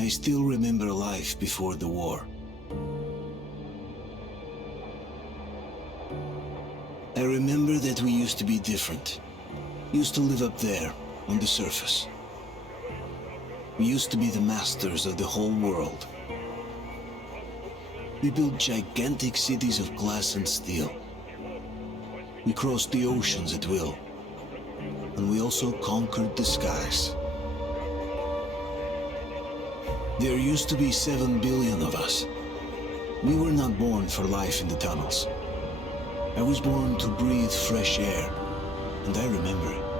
I still remember life before the war. I remember that we used to be different. Used to live up there, on the surface. We used to be the masters of the whole world. We built gigantic cities of glass and steel. We crossed the oceans at will. And we also conquered the skies. There used to be 7 billion of us. We were not born for life in the tunnels. I was born to breathe fresh air, and I remember it.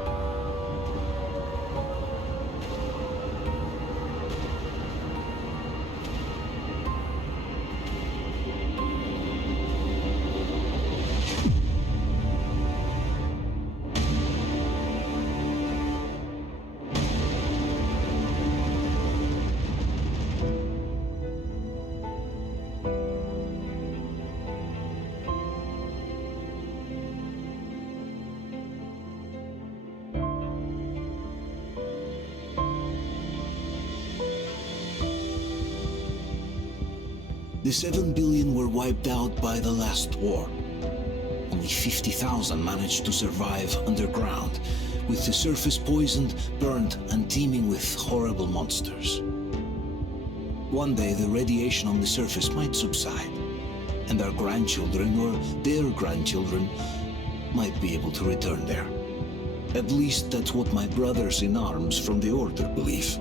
The 7 billion were wiped out by the last war. Only 50,000 managed to survive underground, with the surface poisoned, burnt, and teeming with horrible monsters. One day the radiation on the surface might subside, and our grandchildren or their grandchildren might be able to return there. At least that's what my brothers in arms from the Order believe.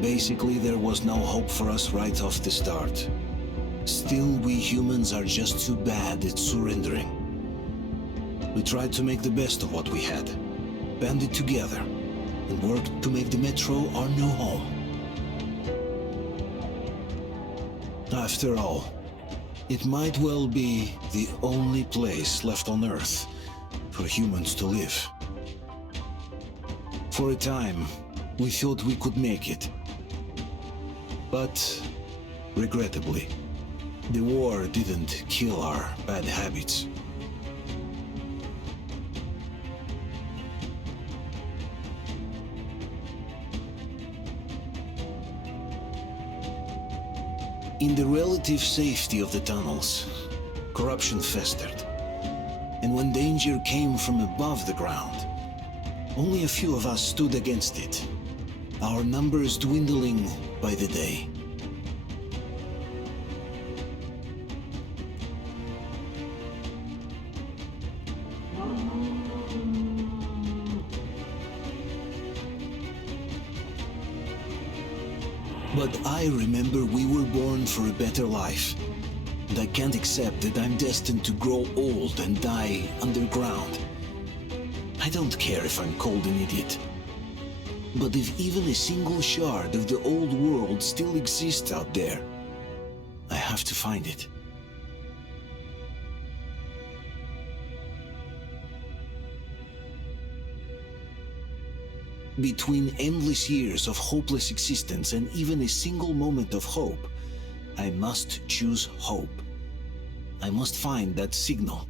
Basically, there was no hope for us right off the start. Still, we humans are just too bad at surrendering. We tried to make the best of what we had, banded together, and worked to make the metro our new home. After all, it might well be the only place left on Earth for humans to live. For a time, we thought we could make it. But, regrettably, the war didn't kill our bad habits. In the relative safety of the tunnels, corruption festered. And when danger came from above the ground, only a few of us stood against it, our numbers dwindling by the day. But I remember we were born for a better life, and I can't accept that I'm destined to grow old and die underground. I don't care if I'm called an idiot. But if even a single shard of the old world still exists out there, I have to find it. Between endless years of hopeless existence and even a single moment of hope, I must choose hope. I must find that signal.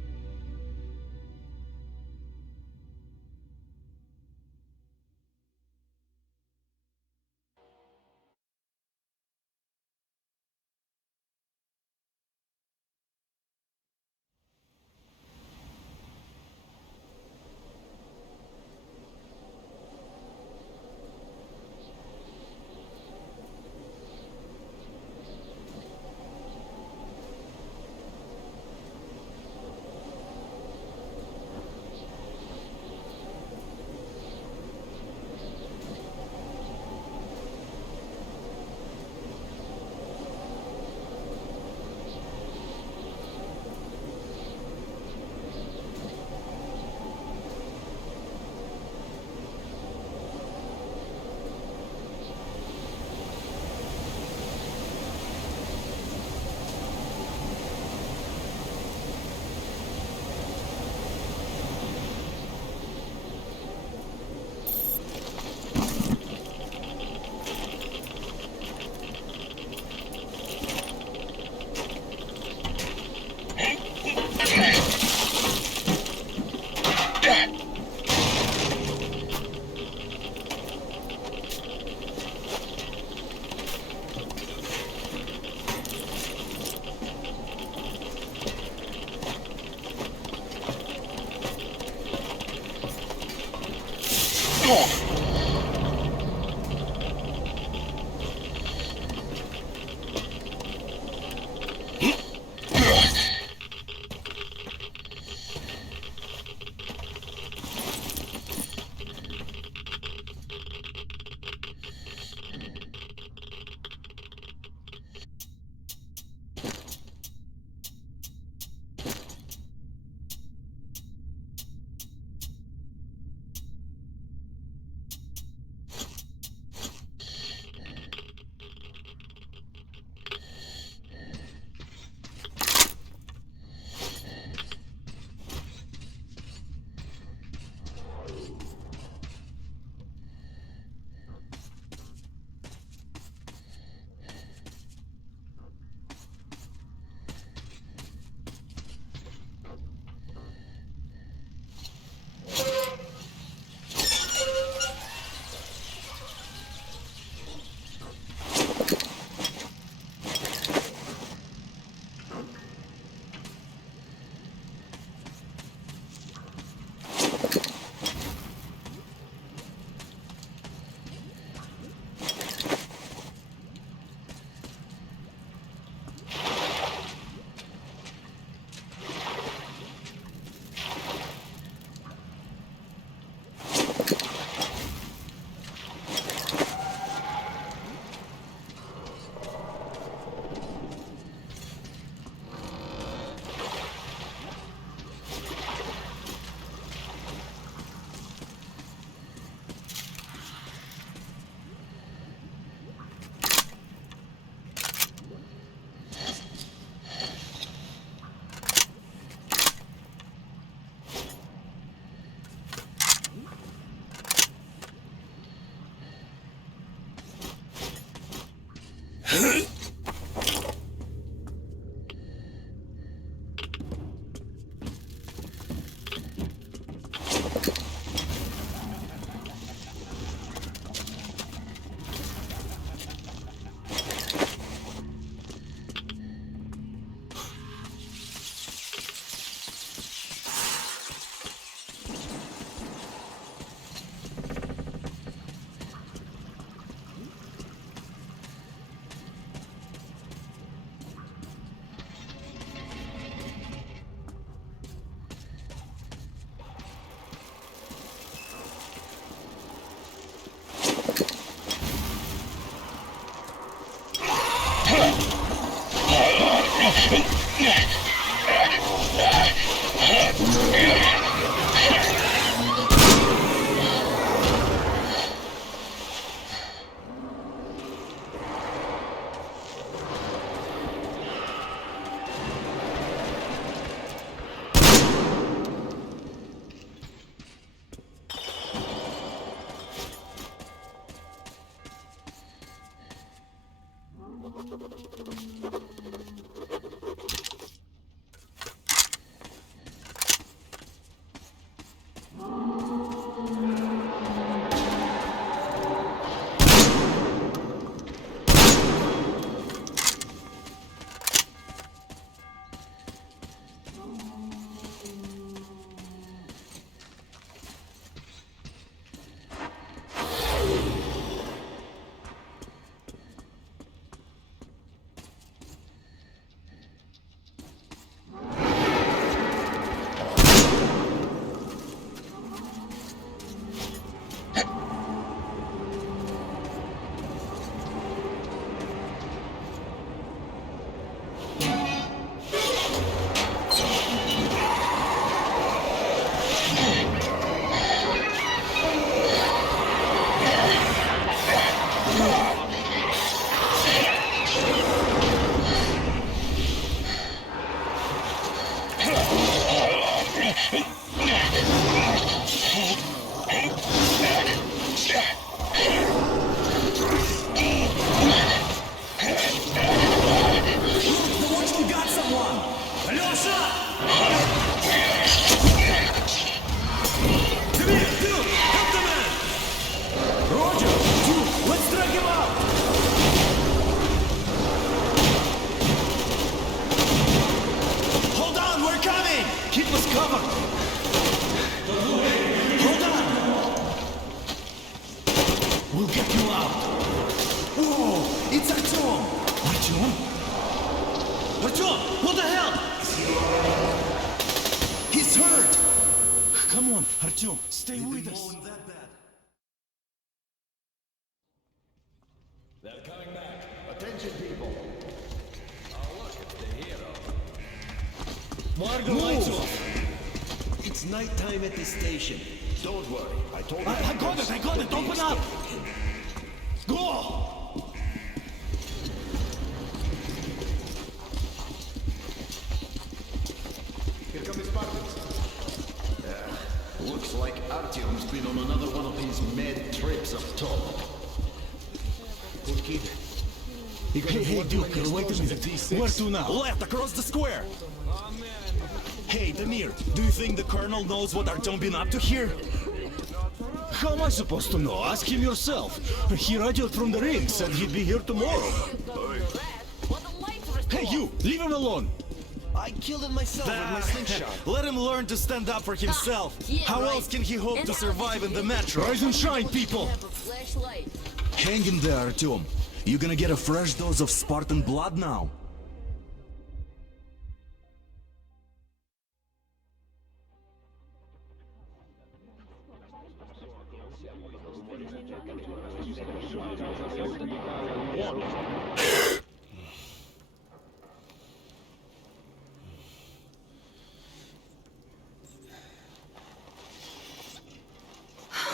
We'll get you out. Whoa! It's Artyom! Artyom? Artyom! What the hell? He's hurt! Come on, Artyom, stay with us. They're coming back. Attention, people. Oh, look, it's the hero. Margo, lights off. It's nighttime at the station. Don't worry. I told you. I got it. Open up. Go! Here come the Spartans. Looks like Artyom's been on another one of his mad trips up top. Good kid. Hey, Duke, wait a minute. Where to now? Left, across the square! Hey, Damir, do you think the Colonel knows what Artyom been up to here? How am I supposed to know? Ask him yourself. He radioed from the ring, said he'd be here tomorrow. Hey, you! Leave him alone! I killed him myself with my slingshot. Let him learn to stand up for himself. How else can he hope to survive in the metro? Rise and shine, people! Hang in there, Artyom. You gonna get a fresh dose of Spartan blood now?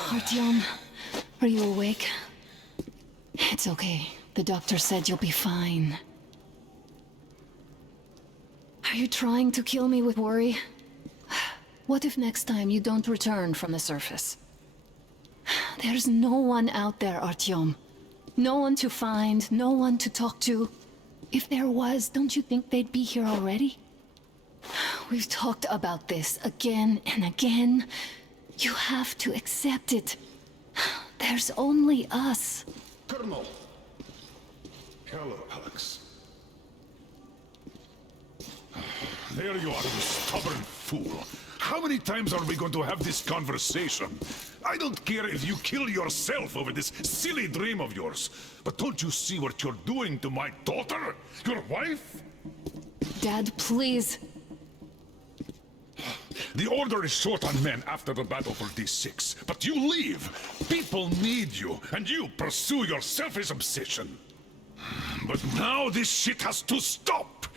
Artyom, are you awake? It's okay. The doctor said you'll be fine. Are you trying to kill me with worry? What if next time you don't return from the surface? There's no one out there, Artyom. No one to find, no one to talk to. If there was, don't you think they'd be here already? We've talked about this again and again. You have to accept it. There's only us. Colonel! Hello, Alex. There you are, you stubborn fool. How many times are we going to have this conversation? I don't care if you kill yourself over this silly dream of yours, but don't you see what you're doing to my daughter? Your wife? Dad, please. The Order is short on men after the battle for D6, but you leave. People need you, and you pursue your selfish obsession. But now this shit has to stop!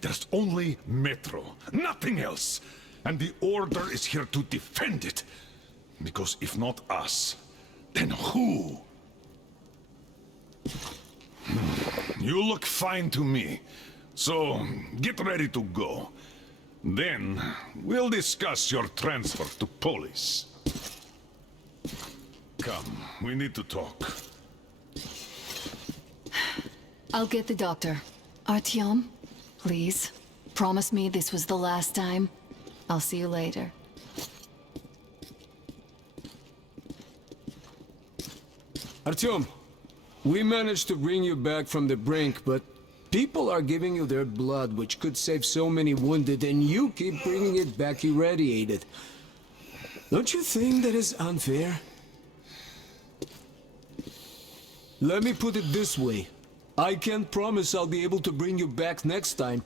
There's only Metro, nothing else. And the Order is here to defend it. Because if not us, then who? You look fine to me, so get ready to go. Then, we'll discuss your transfer to police. Come, we need to talk. I'll get the doctor. Artyom, please. Promise me this was the last time. I'll see you later. Artyom, we managed to bring you back from the brink, but people are giving you their blood, which could save so many wounded, and you keep bringing it back irradiated. Don't you think that is unfair? Let me put it this way. I can't promise I'll be able to bring you back next time.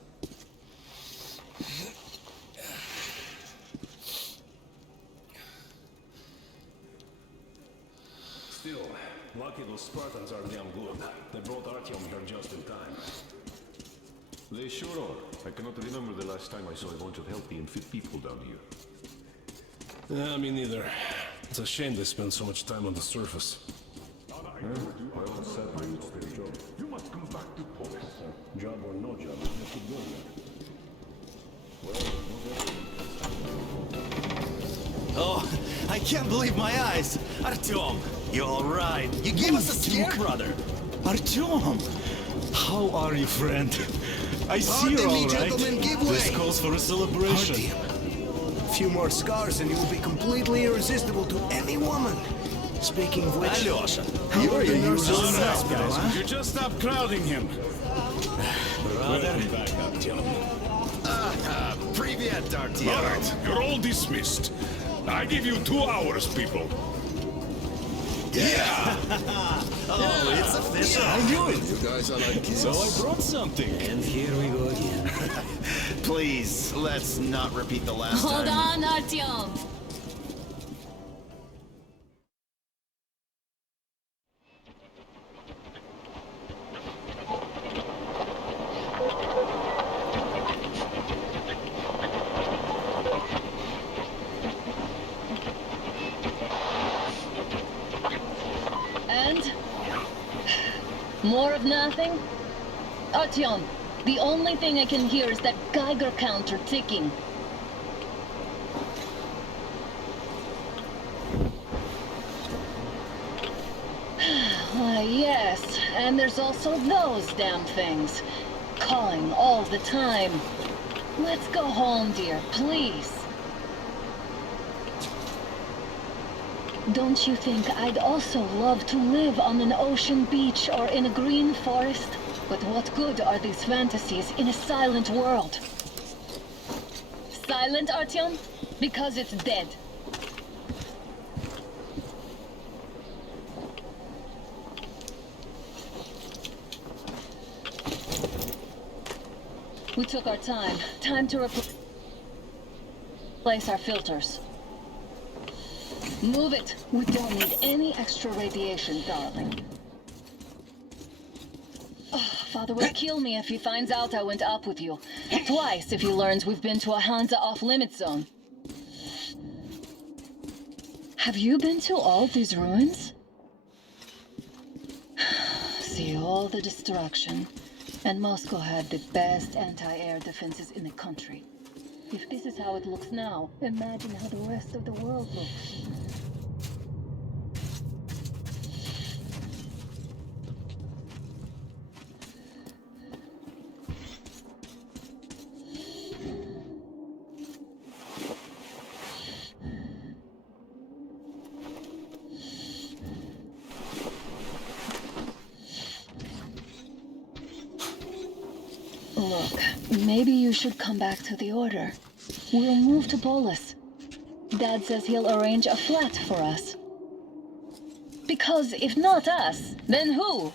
Still, lucky those Spartans are damn good. They brought Artyom here just in time. They sure are. I cannot remember the last time I saw a bunch of healthy and fit people down here. Yeah, me neither. It's a shame they spend so much time on the surface. Well, sadly, it's their job. You must come back to police. Job or no job, they keep going there. Oh, I can't believe my eyes! Artyom, you alright? You gave us a scare, brother! Artyom! How are you, friend? I see you're Pardon me, all right. gentlemen, give This way. calls for a celebration. A few more scars and you will be completely irresistible to any woman. Speaking of which, Alyosha, you're the usual hospital, huh? You just stop crowding him. brother. Back up, gentlemen. Привет, Artyom. All right, you're all dismissed. I give you 2 hours, people. Oh, it's official. I knew it. You guys are like kids. So I brought something. And here we go again. Please, let's not repeat the last Hold time. on, Artyom. And? More of nothing? Artyom, the only thing I can hear is that Geiger counter ticking. Yes, and there's also those damn things. Calling all the time. Let's go home, dear, please. Don't you think I'd also love to live on an ocean beach or in a green forest? But what good are these fantasies in a silent world? Silent, Artyom? Because it's dead. We took our time. Time to replace our filters. Move it. We don't need any extra radiation, darling. Oh, Father will kill me if he finds out I went up with you. Twice if he learns we've been to a Hansa off-limit zone. Have you been to all these ruins? See all the destruction. And Moscow had the best anti-air defenses in the country. If this is how it looks now, imagine how the rest of the world looks. Look, maybe you should come back to the Order. We'll move to Bolus. Dad says he'll arrange a flat for us. Because if not us, then who?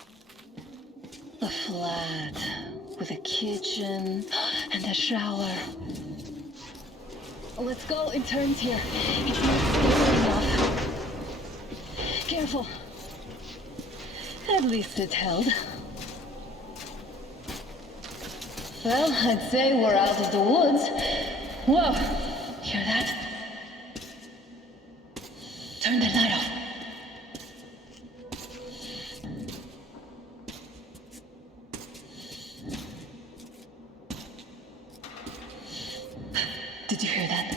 A flat with a kitchen and a shower. Let's go in turns here. It's not scary enough. Careful. At least it held. Well, I'd say we're out of the woods. Whoa! Hear that? Turn the light off. Did you hear that?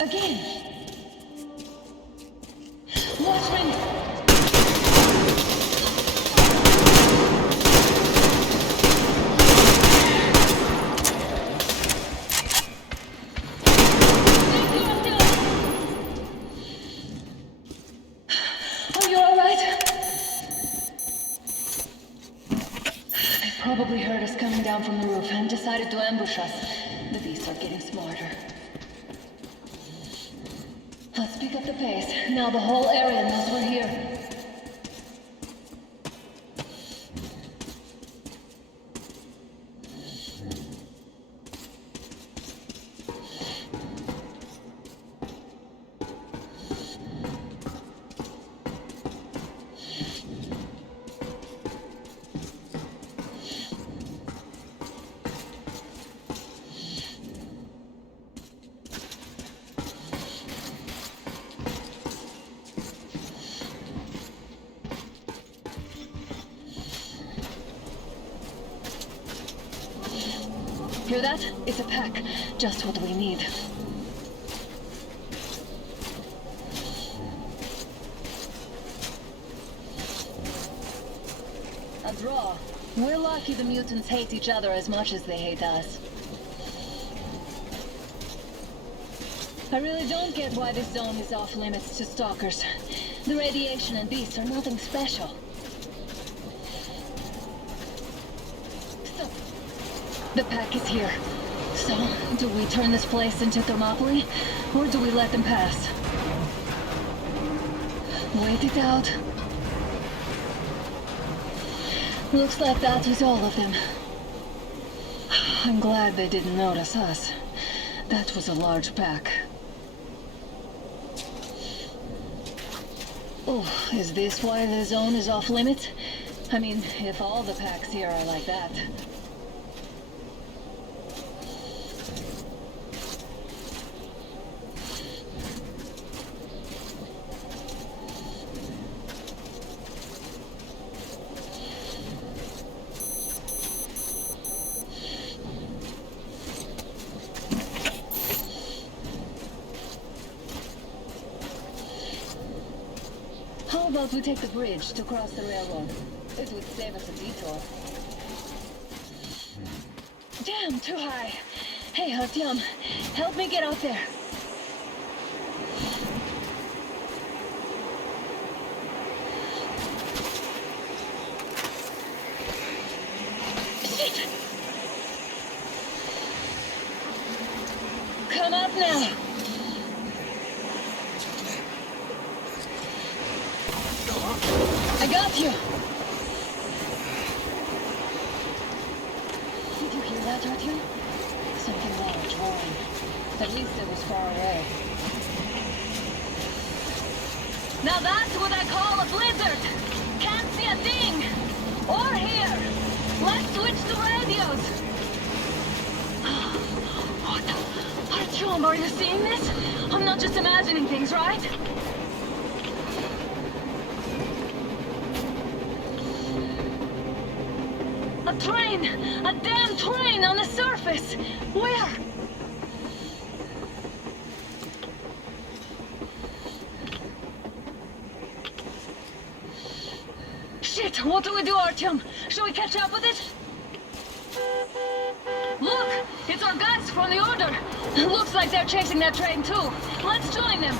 Again! Watchman! Probably heard us coming down from the roof and decided to ambush us. The beasts are getting smarter. Let's pick up the pace. Now the whole area knows we're here. Hear that? It's a pack. Just what we need. A draw. We're lucky the mutants hate each other as much as they hate us. I really don't get why this zone is off limits to stalkers. The radiation and beasts are nothing special. The pack is here. So, do we turn this place into Thermopylae, or do we let them pass? Wait it out. Looks like that was all of them. I'm glad they didn't notice us. That was a large pack. Oh, is this why the zone is off limits? I mean, if all the packs here are like that. How about we take the bridge to cross the railroad? It would save us a detour. Damn, too high. Hey, Artyom, help me get out there. Shit! Come up now. I got you! Did you hear that, Artyom? Something large roaring. At least it was far away. Now that's what I call a blizzard! Can't see a thing! Or hear! Let's switch to radios! What? Artyom, are you seeing this? I'm not just imagining things, right? A train! A damn train on the surface! Where? Shit! What do we do, Artyom? Should we catch up with it? Look! It's our guys from the Order! Looks like they're chasing that train too. Let's join them!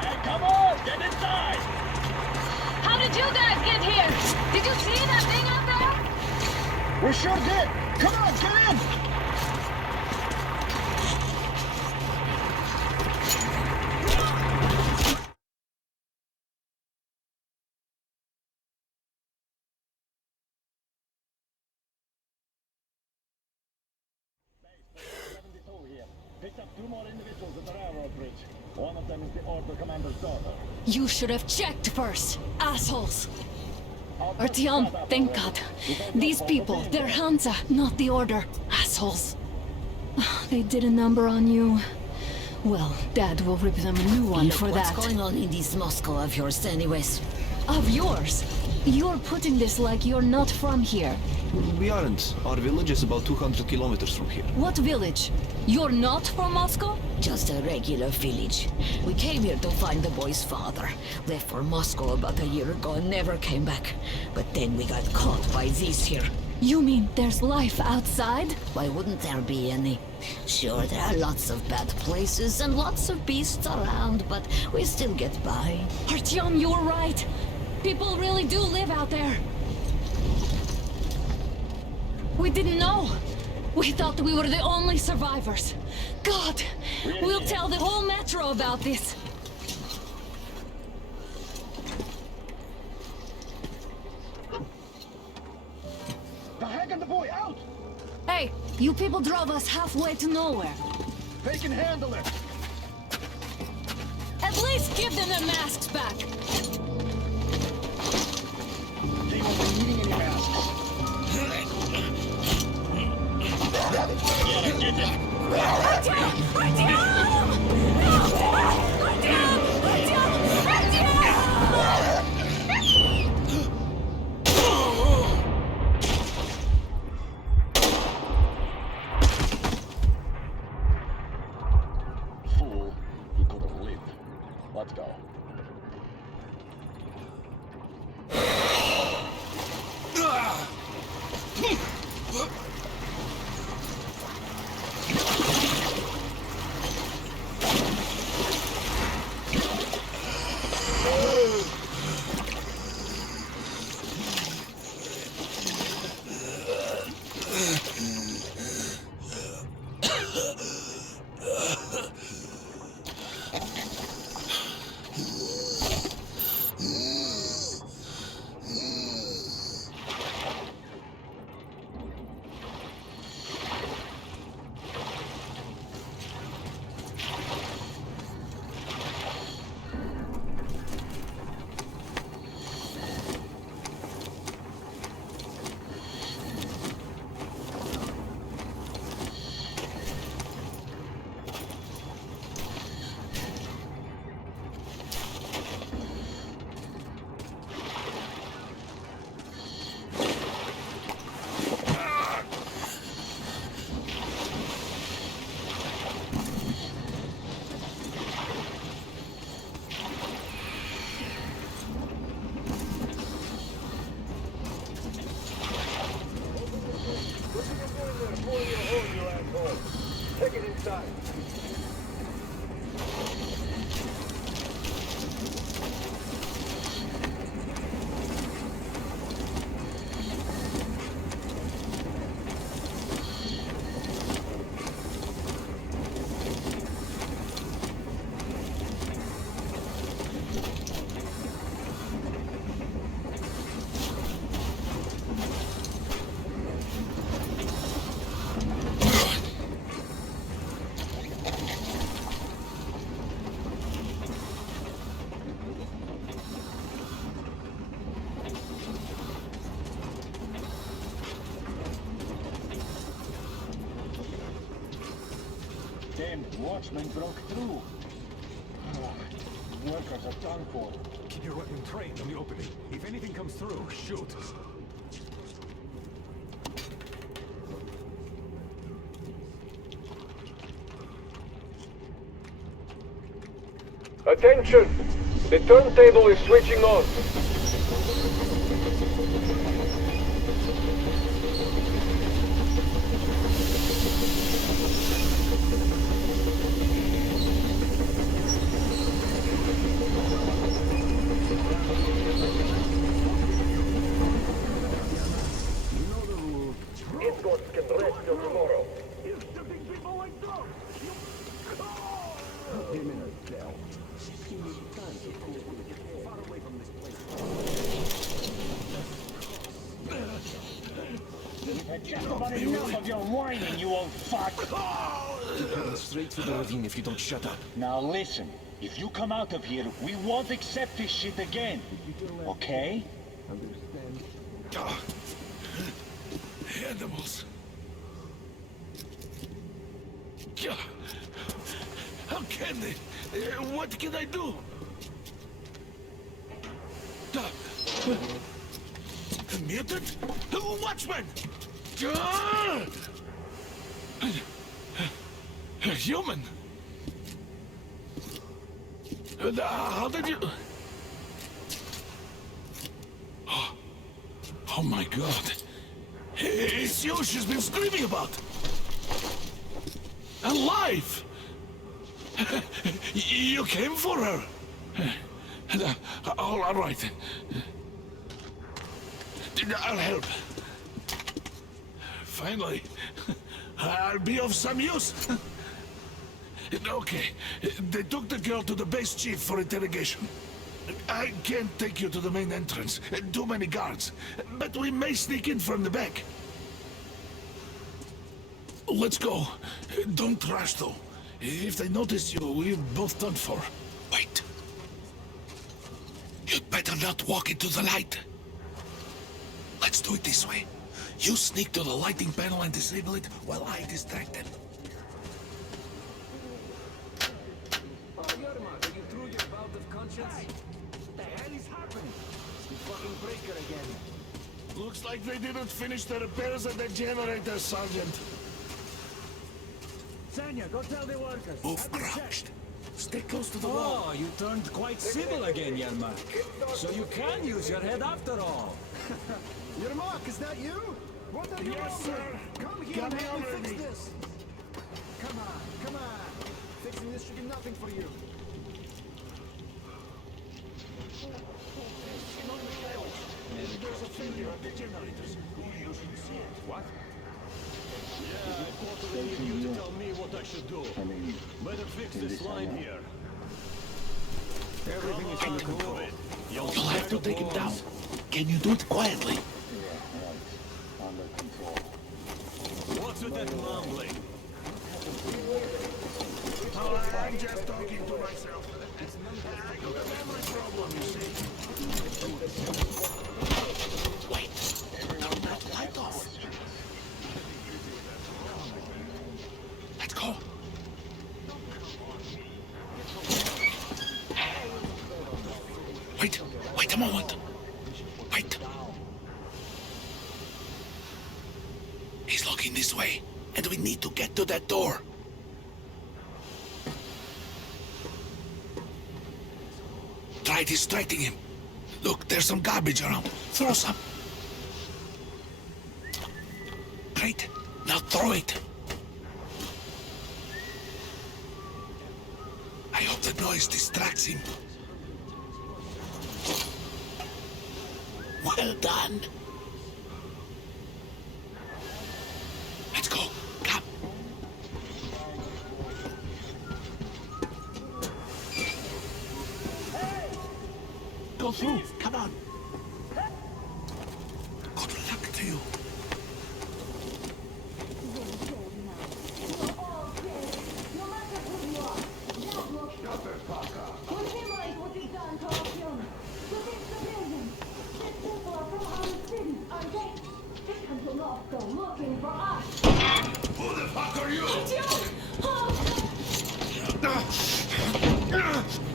Hey, come on! Get inside! How did you guys get here? Did you see that thing out there? We sure did! Come on, get in! Here. Picked up 2 more individuals at the railroad bridge. One of them is the Order commander's daughter. You should have checked first, assholes! Artyom, thank God. These people, they're Hansa, not the Order. Assholes. They did a number on you. Well, Dad will rip them a new one for that. What's going on in this Moscow of yours anyways? Of yours? You're putting this like you're not from here. We aren't. Our village is about 200 kilometers from here. What village? You're not from Moscow? Just a regular village. We came here to find the boy's father. Left for Moscow about a year ago and never came back. But then we got caught by these here. You mean there's life outside? Why wouldn't there be any? Sure, there are lots of bad places and lots of beasts around, but we still get by. Artyom, you were right. People really do live out there. We didn't know. We thought we were the only survivors. God, we'll tell the whole metro about this. The heck and the boy out! Hey, you people drove us halfway to nowhere. They can handle it! At least give them their masks back. They won't be needing any masks. Get it! Artyom! Artyom! No! Artyom! Artyom! Artyom! Fool, you could have lived. Let's go. Watchman broke through. Workers are done for. Keep your weapon trained on the opening. If anything comes through, shoot. Attention! The turntable is switching on. Enough of your whining, you old fuck! You're heading straight to the ravine if you don't shut up. Now listen, if you come out of here, we won't accept this shit again. Okay? Animals. How can they? What can I do? Mutant? Watchman! Human? How did you... Oh my god. It's you she's been screaming about. Alive! You came for her. All right. I'll help. Finally, I'll be of some use. Okay, they took the girl to the base chief for interrogation. I can't take you to the main entrance. Too many guards. But we may sneak in from the back. Let's go. Don't rush, though. If they notice you, we're both done for. Wait. You'd better not walk into the light. Let's do it this way. You sneak to the lighting panel and disable it while I distract them. Are you through your bout of conscience? What the hell is happening? It's the fucking breaker again. Looks like they didn't finish the repairs at the generator, Sergeant. Sanya, go tell the workers. Move crouched. Stay close to the wall. Oh, you turned quite civil again, Yermak. So you can use your head after all. Yermak, is that you? What are you Yes, doing? sir. Come here, Got me let me fix already. this. Come on, come on. Fixing this should be nothing for you. There's a failure at the generators. You should see it. What? Yeah, I totally need you to tell me what I should do. Better fix this line here. Everything is under control. You'll have to take him down. Can you do it quietly? What's with that mumbling? I'm just talking to myself. I got a memory problem, you see. Wait, turn that light off. Let's go. Wait a moment. Wait. He's looking this way, and we need to get to that door. Try distracting him. Look, there's some garbage around. Throw some. Great. Now throw it. I hope the noise distracts him. Well done. Let's go. Come. Go through. Come on. Good luck to you. Who the fuck are you?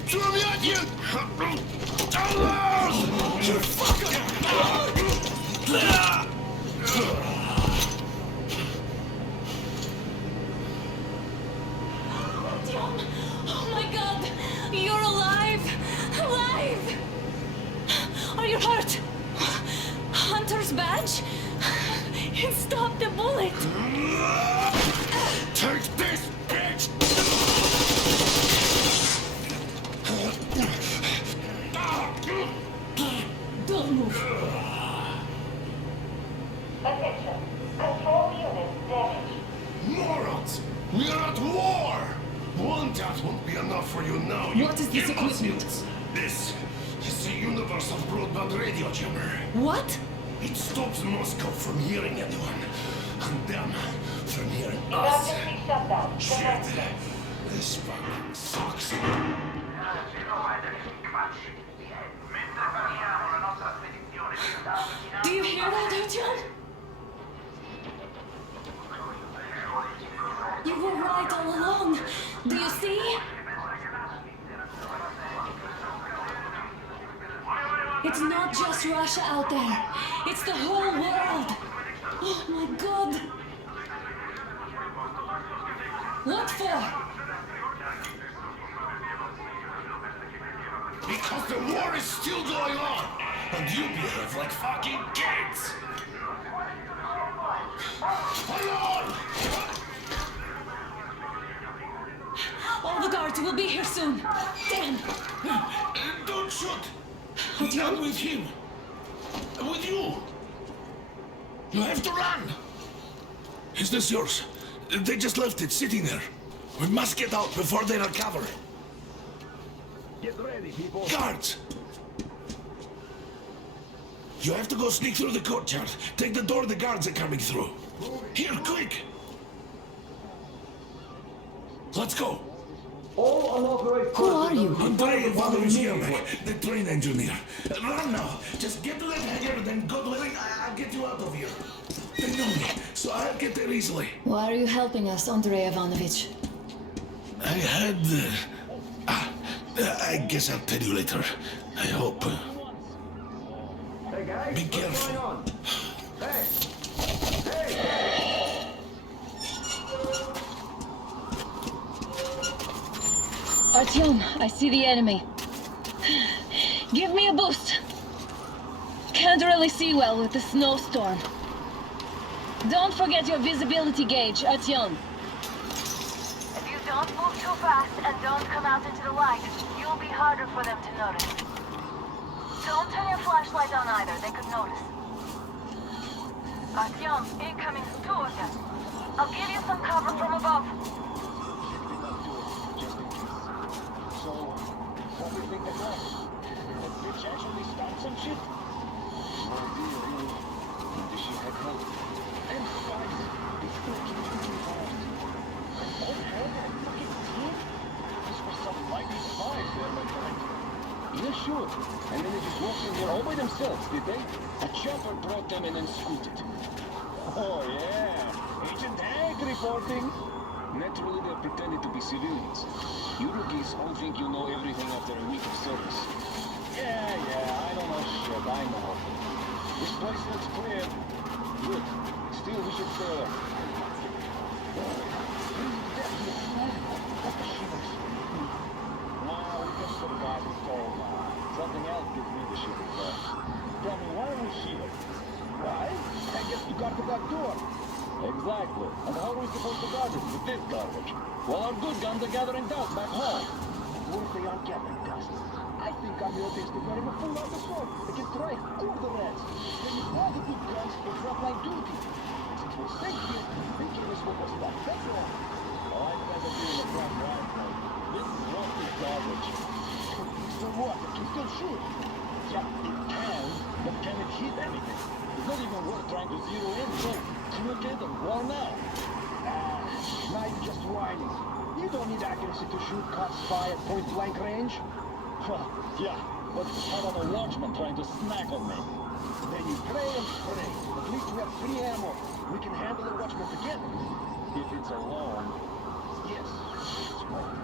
Throw me at you! You fucker! Artyom! Oh my god! You're alive! Alive! Are you hurt? Hunter's badge? It stopped the bullet! Take this, bitch! Don't move! Attention. Control unit damaged. Morons! We are at war! One death won't be enough for you now. What is this equipment? This is the universal broadband radio jammer. What? It stops Moscow from hearing anyone, and them from hearing us. Emergency shutdown. Shit! This fucking sucks. Do you hear that, Artyom? You were right all along. Do you see? It's not just Russia out there. It's the whole world. Oh my god. What for? Because the war is still going on, and you behave like fucking kids. Hold on! All the guards will be here soon. Damn. Don't shoot! Artyom? I'm with him. With you. You have to run. Is this yours? They just left it sitting there. We must get out before they recover. Get ready, people. Guards! You have to go sneak through the courtyard. Take the door the guards are coming through. Here, quick! Let's go. All unauthorized. Who are you? Andrei Ivanovich, the train engineer. Run now. Just get to that hangar, then God willing, I'll get you out of here. They know me, so I'll get there easily. Why are you helping us, Andrei Ivanovich? I had... I guess I'll tell you later. I hope. Hey guys, Be careful. what's going on? Hey! Hey! Artyom, I see the enemy. Give me a boost. Can't really see well with the snowstorm. Don't forget your visibility gauge, Artyom. If you don't move too fast and don't come out into the light, you'll be harder for them to notice. Don't turn your flashlight on either, they could notice. Artyom, incoming, 2 of them. I'll give you some cover from above. Sure. And then they just walked in here all by themselves, did they? A chopper brought them in and scooted. Oh, yeah. Agent Hank reporting. Naturally, they're pretending to be civilians. You rookies all think you know everything after a week of service. Yeah, I don't know shit, I know. This place looks clear. Good. Still, we should stay there. Nah, we just forgot it's all something else gives me the shivers. Tell me, why are we here? Why? I guess you got the back door. Exactly. And how are we supposed to guard it with this garbage? Well, our good guns are gathering dust back home. What if they aren't gathering dust? I think I'm here to prepare him a full out assault against Reich or the rest. They use all the good guns for frontline duty. Since we're safe here, they give us what was left. That's all. Oh, I'd rather be in the front line, though. This is rusty garbage. So what? It can still shoot. Yeah, it can, but can it hit anything? It's not even worth trying to zero in, so crooked and worn out. Not just whining. You don't need accuracy to shoot cops by at point-blank range. Yeah, but how about a watchman trying to snack on me? Then you pray and pray. At least we have free ammo. We can handle the watchman together. If it's alone. Yes, it's alone.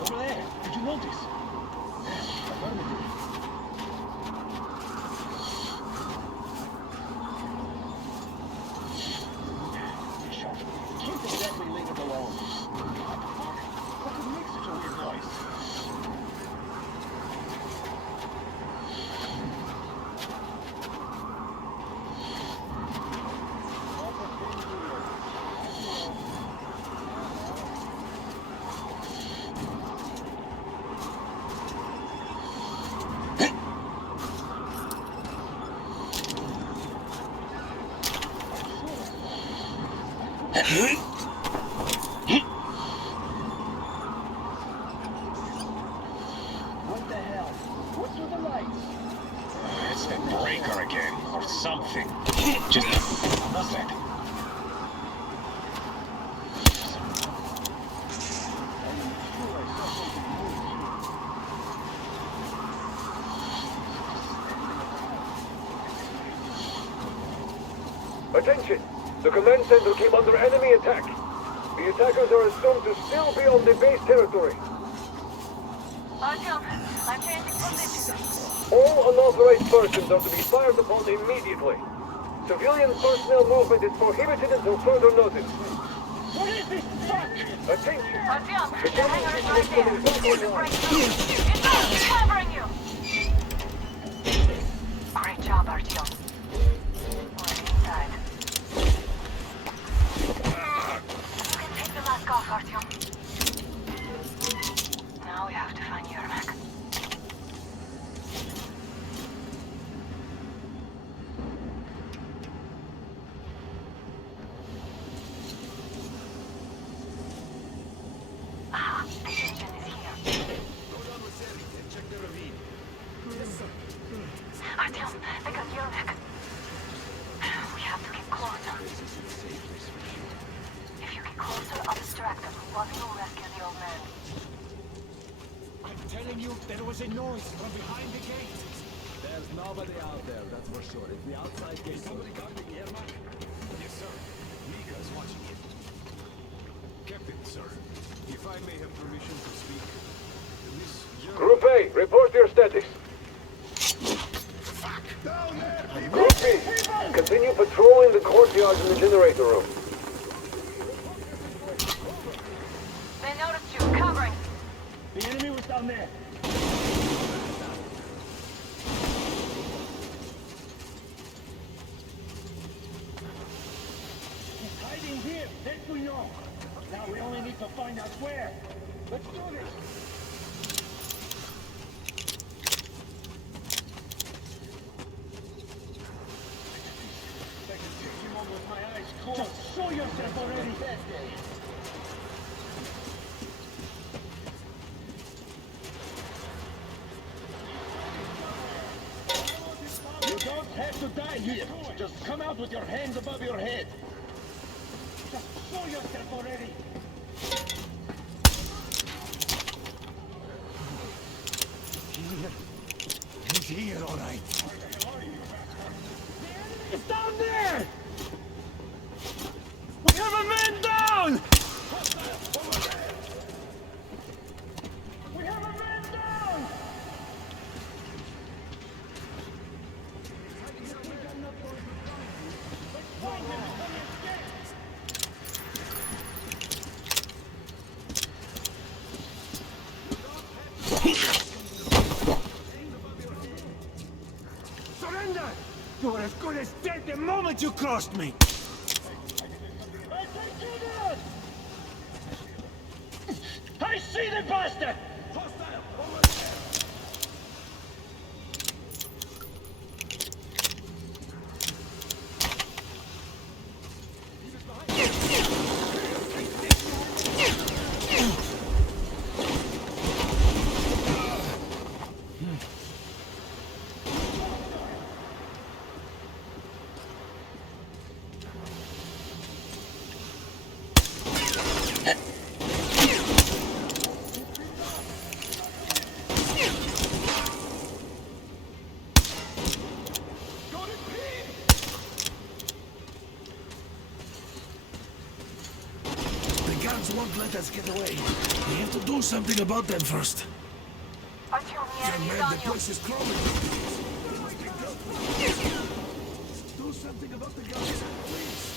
Over there. Did you notice? Affirmative. Sure. Can't exactly leave it alone. What could make such a weird noise? What the hell? What's with the lights? It's the breaker again, or something. Just what's that? Attention! The command center came under enemy attack. The attackers are assumed to still be on the base territory. Artyom, I'm changing position. All unauthorized persons are to be fired upon immediately. Civilian personnel movement is prohibited until further notice. What is this fuck? Attention! Artyom, The the hangar is right there. Need to break through. It's covering you. Great job, Artyom. We're inside. You can take the mask off, Artyom. Now we have to find Yermak. Ah, the engine is here. Artyom, they got Yermak. We have to get closer. If you get closer, I'll distract them while you'll rescue the old man. I'm telling you, there was a noise from behind the gate. There's nobody out there, that's for sure. It's the outside gate. Is somebody guarding Yermak? Yes, sir. Mika's watching it. Captain, sir, if I may have permission to speak. This Group A, report your status. Group B, continue patrolling the courtyard in the generator room. They noticed down there. He's hiding here. That we know. Now we only need to find out where. Let's do this. I can take him on with my eyes closed. Just show yourself already. That day. You don't have to die here. Just come out with your hands above your head. Just show yourself already. He's here, all right. It's down there! We have a man down! We have a man down! Find him before he escapes! Surrender! You were as good as dead the moment you crossed me! I think you did! I see the bastard! Hostile! Over there! Won't let us get away. We have to do something about them first. Artyom, the Young enemy's man, on the you. place is crawling. Do something about the guns, please.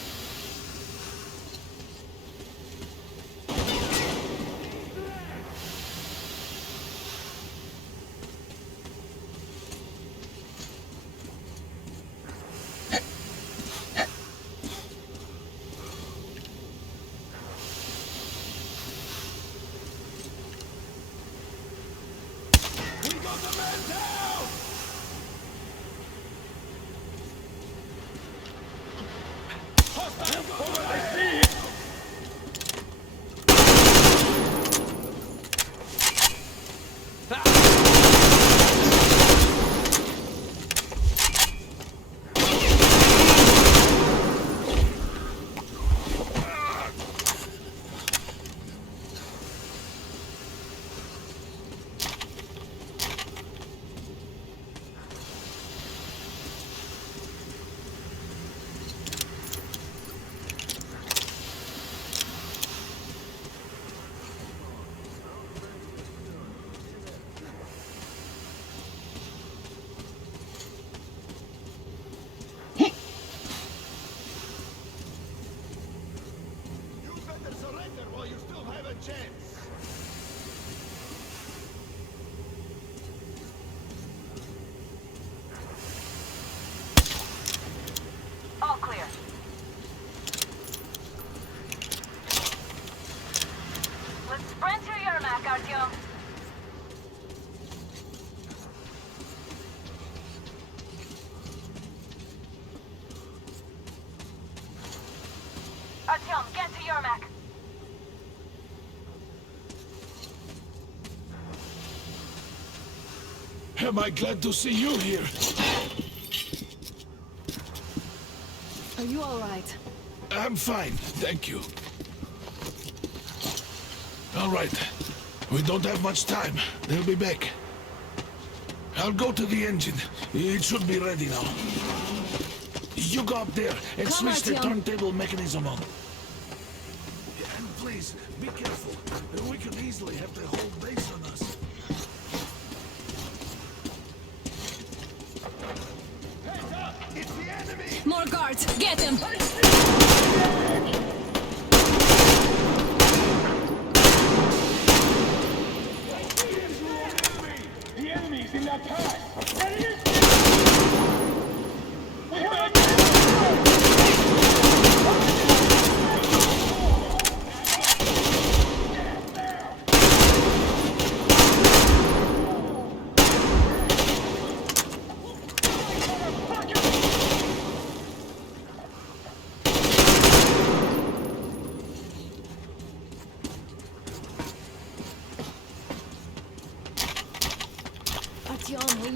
All clear. Let's sprint to Yermak, Artyom. Artyom, get to Yermak. Am I glad to see you here? Are you all right? I'm fine, thank you. All right. We don't have much time. They'll be back. I'll go to the engine. It should be ready now. You go up there and Come, switch the Artyom. turntable mechanism on. And please, be careful. We could easily have the whole base on us. Hands up! It's the enemy! More guards! Get him!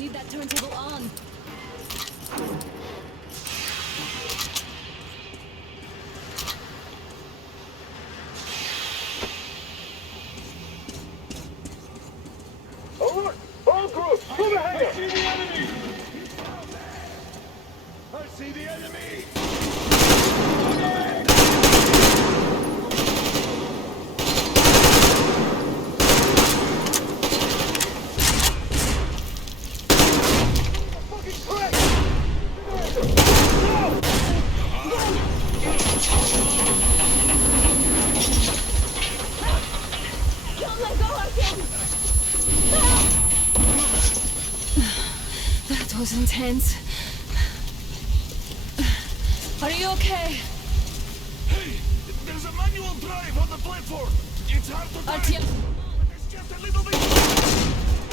leave that turntable on. Alert! All groups, to the hangar! I see the enemy! I see the enemy! Don't let go, Artyom! That was intense. Are you okay? Hey, there's a manual drive on the platform. It's hard to drive. Artyom! It's just a little bit...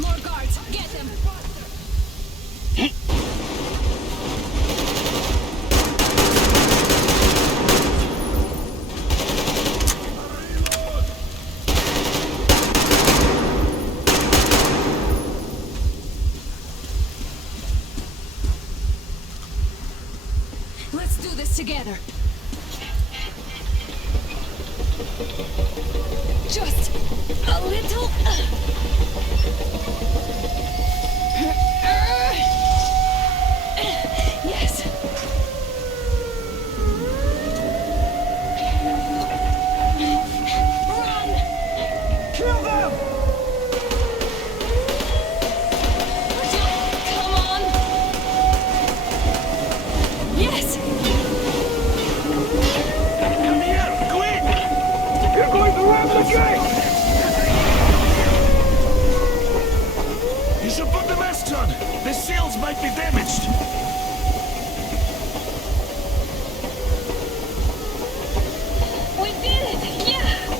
More guards! Get them! Let's do this together. Just a little. Yes. Run! Kill them! Come on! Yes! Come here, quick! You're going to ram the gate! You should put the masks on. The seals might be damaged. We did it! Yeah!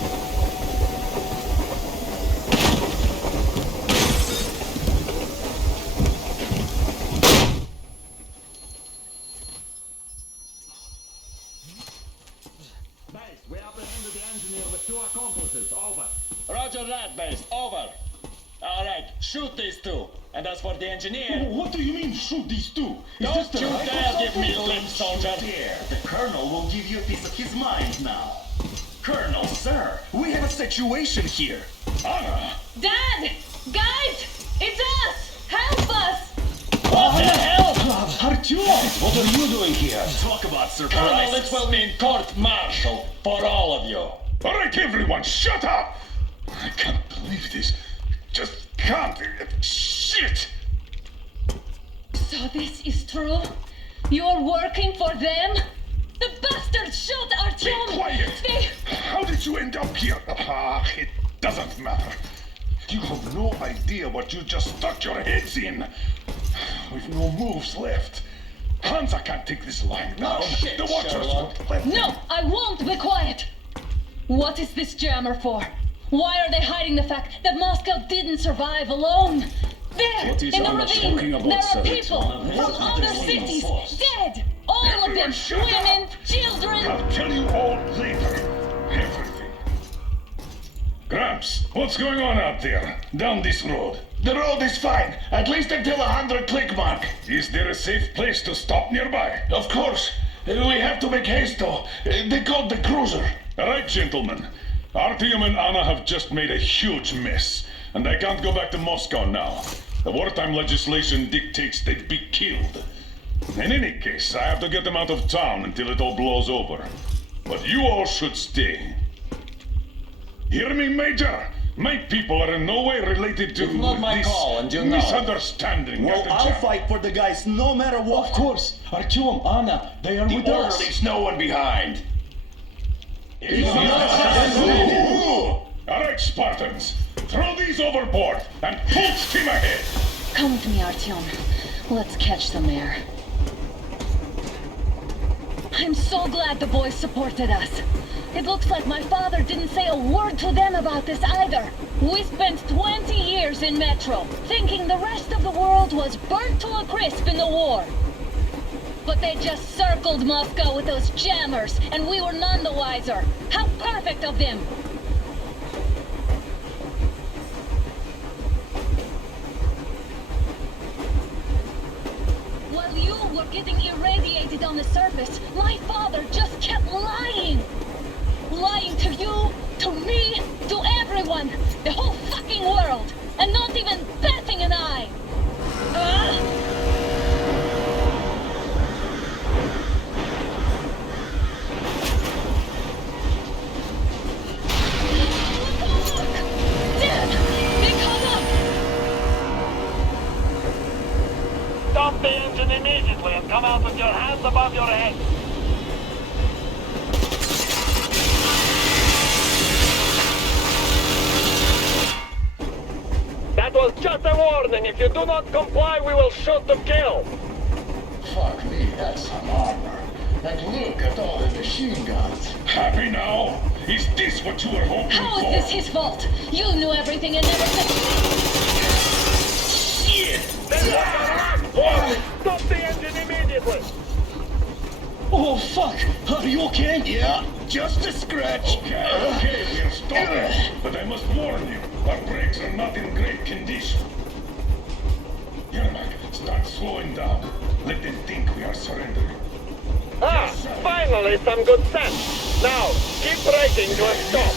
Base, we apprehended the engineer with 2 accomplices. Over. Roger that, base. Over. Alright, shoot these 2. And as for the engineer... What do you mean, shoot these 2? Don't you dare give me lip, soldier! Here, the Colonel will give you a piece of his mind now. Colonel, sir, we have a situation here. Anna! Dad! Guys! It's us! Help us! What the hell? Artyom, what are you doing here? Talk about Colonel, surprises. it will mean court-martial for all of you. All right, everyone, shut up! I can't believe this. Just can't. Shit! So this is true? You're working for them? The bastards shot Artyom! Be quiet! They... How did you end up here? It doesn't matter. You have no idea what you just stuck your heads in. We've no moves left. Hansa can't take this line now. shit, The Watchers Sherlock. won't let them. No, I won't be quiet! What is this jammer for? Why are they hiding the fact that Moscow didn't survive alone? There, What is in the Anna talking ravine, about, there sir? are It's people one of from his other leaders cities, forced. dead! All of them, Everyone shut up! women, children! I'll tell you all later. Everything. Gramps, what's going on out there? Down this road? The road is fine, at least until 100 click mark. Is there a safe place to stop nearby? Of course. We have to make haste though. They called the cruiser. All right, gentlemen. Artyom and Anna have just made a huge mess, and they can't go back to Moscow now. The wartime legislation dictates they be killed. In any case, I have to get them out of town until it all blows over. But you all should stay. Hear me, Major? My people are in no way related to It's not my this call, and you know. misunderstanding. Well, Captain I'll Jack. fight for the guys no matter what. Of course, Artyom, Anna, they are The with us. orderlies, no one behind. All right, Spartans. Throw these overboard and full steam ahead. Come with me, Artyom. Let's catch some air. I'm so glad the boys supported us. It looks like my father didn't say a word to them about this either. We spent 20 years in Metro, thinking the rest of the world was burnt to a crisp in the war. But they just circled Moscow with those jammers, and we were none the wiser. How perfect of them! While you were getting irradiated on the surface, my father just kept lying! Lying to you, to me, to everyone! The whole fucking world! And not even batting an eye! Stop the engine immediately and come out with your hands above your head. That was just a warning. If you do not comply, we will shoot to kill. Fuck me, that's some armor. And look at all the machine guns. Happy now? Is this what you were hoping for? How is this his fault? You knew everything and never said... Shit! Then what's our last warning? Stop the engine immediately! Oh, fuck! Are you okay? Yeah, just a scratch. Okay, we'll stop it. But I must warn you, our brakes are not in great condition. Yermak, start slowing down. Let them think we are surrendering. Ah, finally some good sense. Now, keep braking to a stop.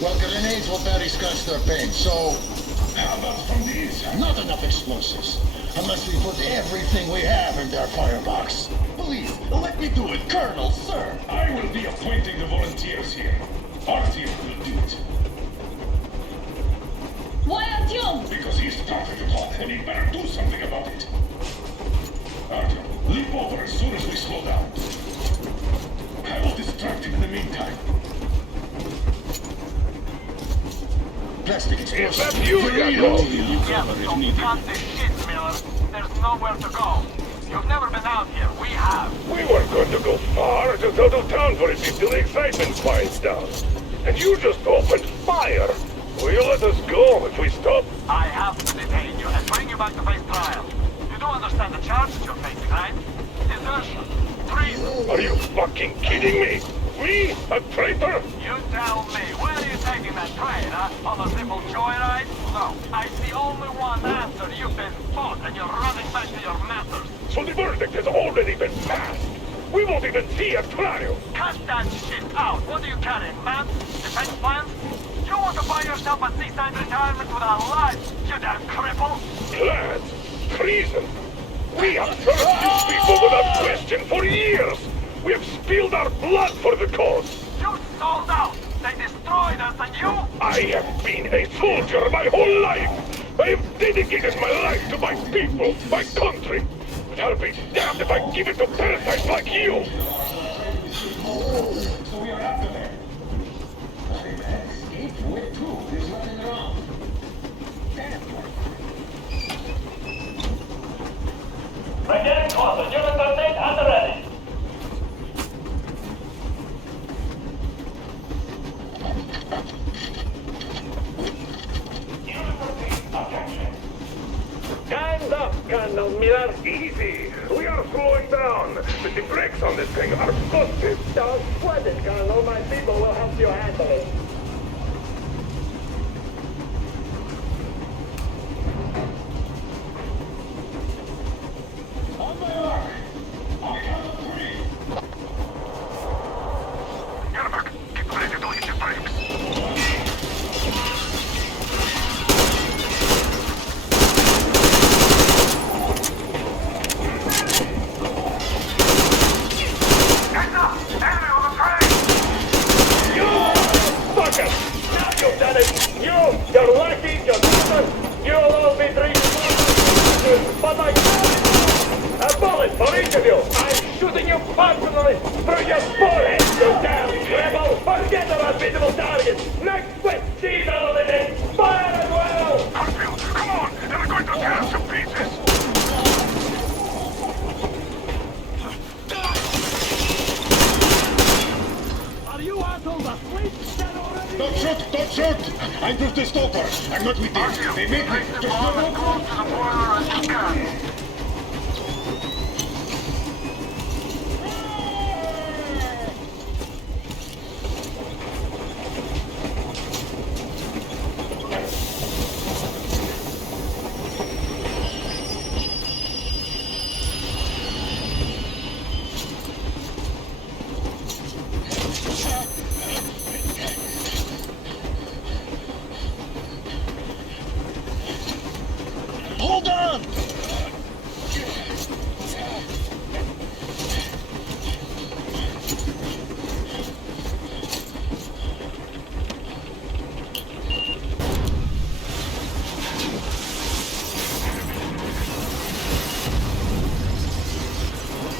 Well, grenades will barely scratch their paint, so... How about from these? Not enough explosives. Unless we put everything we have in their firebox. Please, let me do it, Colonel, sir. I will be appointing the volunteers here. Artyom will do it. Why Artyom? Because he started it all, and he better do something about it. Artyom, leap over as soon as we slow down. I will distract him in the meantime. Plastic explosive. Is that you, Yakov? Yeah, don't cut this shit, Miller. There's nowhere to go. You've never been out here. We have. We weren't going to go far, just out of town for a bit till the excitement quiets down. And you just opened fire. Will you let us go if we stop? I have to detain you and bring you back to face trial. You do understand the charges you're facing, right? Desertion. Treason. Are you fucking kidding me? Me? A traitor? You tell me. Where are you taking that train, huh? On a simple joyride? No. I see only one answer. You've been fought and you're running back to your masters. So the verdict has already been passed. We won't even see a trial. Cut that shit out. What are you carrying, maps? Defense plans? You want to buy yourself a seaside retirement without life, you damn cripple? Plans? Treason? We have served these people without question for years. We have spilled our blood for the cause. You sold out. They destroyed us and you... I have been a soldier my whole life. I have dedicated my life to my people, my country. But I'll be damned if I give it to parasites like you. So we are after them. Escape with two. There's nothing wrong. Damn. We're getting closer. Unit 13 at the ready. Hands up, Colonel Miller. Easy. We are slowing down. But the brakes on this thing are busted. Don't sweat it, Colonel. My people will help you handle it. On my mark. On the count of 3. Yermak, get ready to hit the brakes. You're lucky, you're decent, you'll all be treated but like a bullet for each of you. I'm shooting you personally through your forehead, you damn rebel. Forget about visible targets. Next quick, seize all of it. Fire as well. Harfield, come on, they're going to tear us to pieces. I'm just a stalker. I'm not with them. They made me. Just close to the boiler as you can. hold on!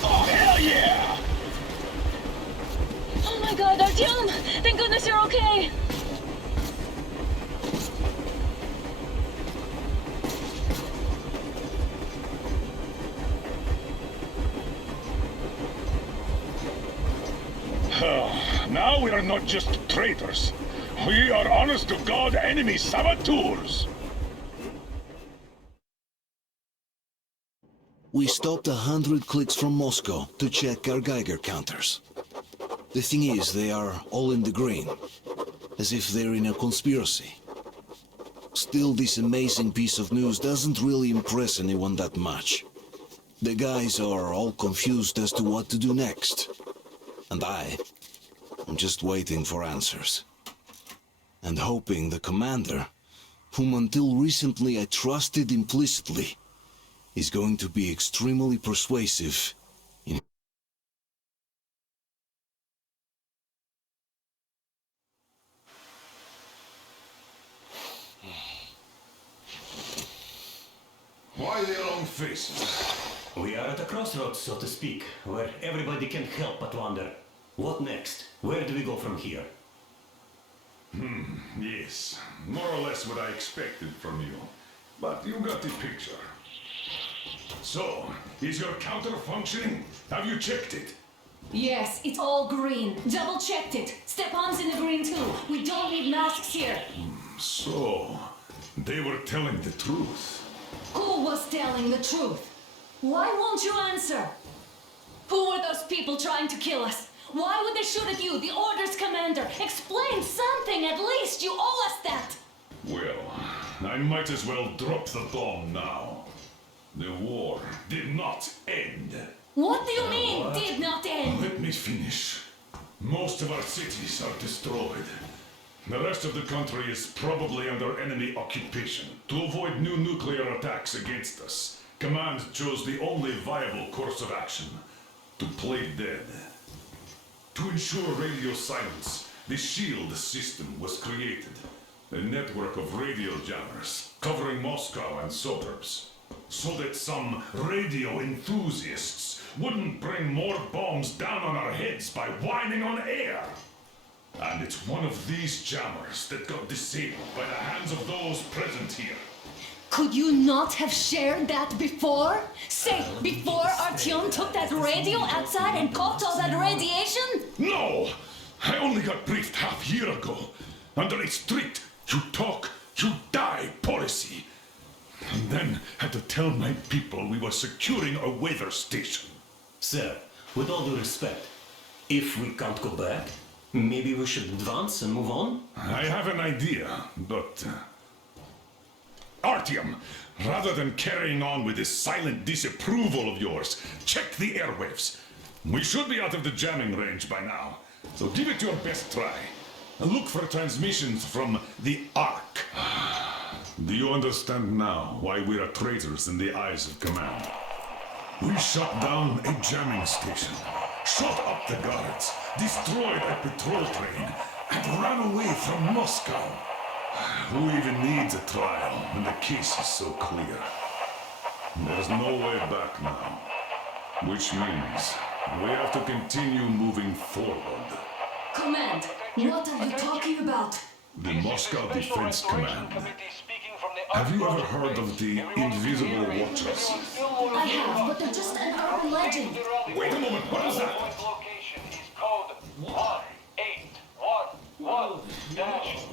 Oh, hell yeah! Oh my god, Artyom! Thank goodness you're okay! Now we are not just traitors. We are honest-to-God enemy saboteurs. We stopped 100 clicks from Moscow to check our Geiger counters. The thing is, they are all in the green, as if they're in a conspiracy. Still, this amazing piece of news doesn't really impress anyone that much. The guys are all confused as to what to do next. And I'm just waiting for answers. And hoping the commander, whom until recently I trusted implicitly, is going to be extremely persuasive in... Why the long faces? We are at a crossroads, so to speak, where everybody can help but wonder. What next? Where do we go from here? Yes. More or less what I expected from you. But you got the picture. So, is your counter functioning? Have you checked it? Yes, it's all green. Double checked it. Stepan's in the green too. We don't need masks here. So, they were telling the truth. Who was telling the truth? Why won't you answer? Who were those people trying to kill us? Why would they shoot at you, the Order's commander? Explain something, at least! You owe us that! Well, I might as well drop the bomb now. The war did not end. What do you mean, did not end? Let me finish. Most of our cities are destroyed. The rest of the country is probably under enemy occupation. To avoid new nuclear attacks against us, Command chose the only viable course of action: to play dead. To ensure radio silence, the SHIELD system was created. A network of radio jammers covering Moscow and suburbs. So that some radio enthusiasts wouldn't bring more bombs down on our heads by whining on air. And it's one of these jammers that got disabled by the hands of those present here. Could you not have shared that before? Say, before Artyom took that radio outside and caught all that radiation? No! I only got briefed half year ago, under a strict you talk, you die policy. And then had to tell my people we were securing a weather station. Sir, with all due respect, if we can't go back, maybe we should advance and move on? I have an idea, but... Artyom, rather than carrying on with this silent disapproval of yours, check the airwaves. We should be out of the jamming range by now, so give it your best try. And look for transmissions from the Ark. Do you understand now why we are traitors in the eyes of Command? We shut down a jamming station, shot up the guards, destroyed a patrol train, and ran away from Moscow. Who even needs a trial when the case is so clear? There's no way back now. Which means we have to continue moving forward. Command, what are you talking about? The Moscow Defense Command. Have you ever heard of the Invisible Watchers? I have, but they're just an urban legend. Wait a moment, what is that? Location is code 1811-.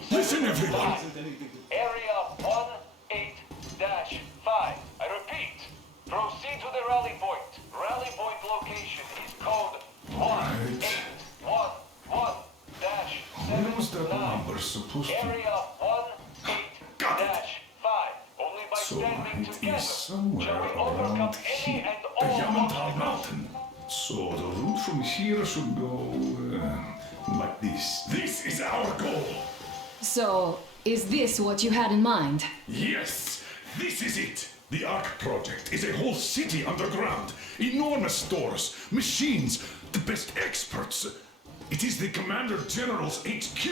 Listen everyone! Area 18-5. I repeat, proceed to the rally point. Rally point location is code 1811-79. Where was that number supposed to be? Area 18-5. Only by So standing it together is somewhere shall we overcome around any here. and The all Ural obstacles. Mountain. So the route from here should go like this. This is our goal. So, is this what you had in mind? Yes, this is it. The Ark Project is a whole city underground. Enormous stores, machines, the best experts. It is the Commander General's HQ.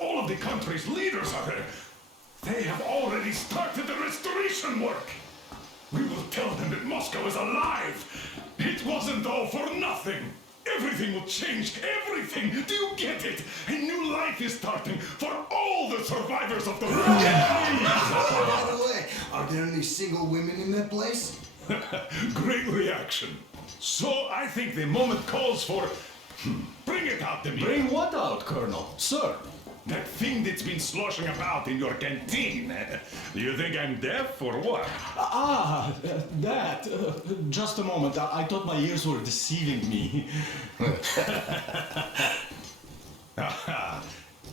All of the country's leaders are there. They have already started the restoration work. We will tell them that Moscow is alive. It wasn't all for nothing. Everything will change. Everything. Do you get it? A new life is starting for all the survivors of the war. By the way, are there any single women in that place? Great reaction. So I think the moment calls for... Bring it out to me. Bring what out, Colonel? Sir? That thing that's been sloshing about in your canteen. Do you think I'm deaf or what? That. Just a moment. I thought my ears were deceiving me.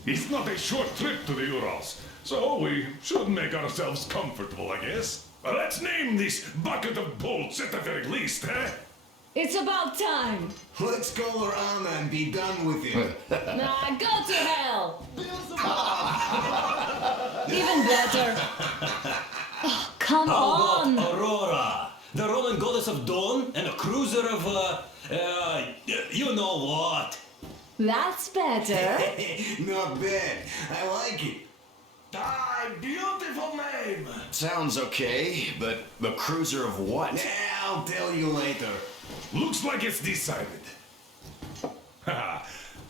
It's not a short trip to the Urals, so we should make ourselves comfortable, I guess. Let's name this bucket of bolts at the very least, eh? It's about time! Let's call her Anna and be done with it. Nah, go to hell! Even better. Oh, come on! Aurora, the Roman goddess of dawn and a cruiser of, you know what? That's better. Not bad. I like it. Beautiful name! Sounds okay, but the cruiser of what? Yeah, I'll tell you later. Looks like it's decided.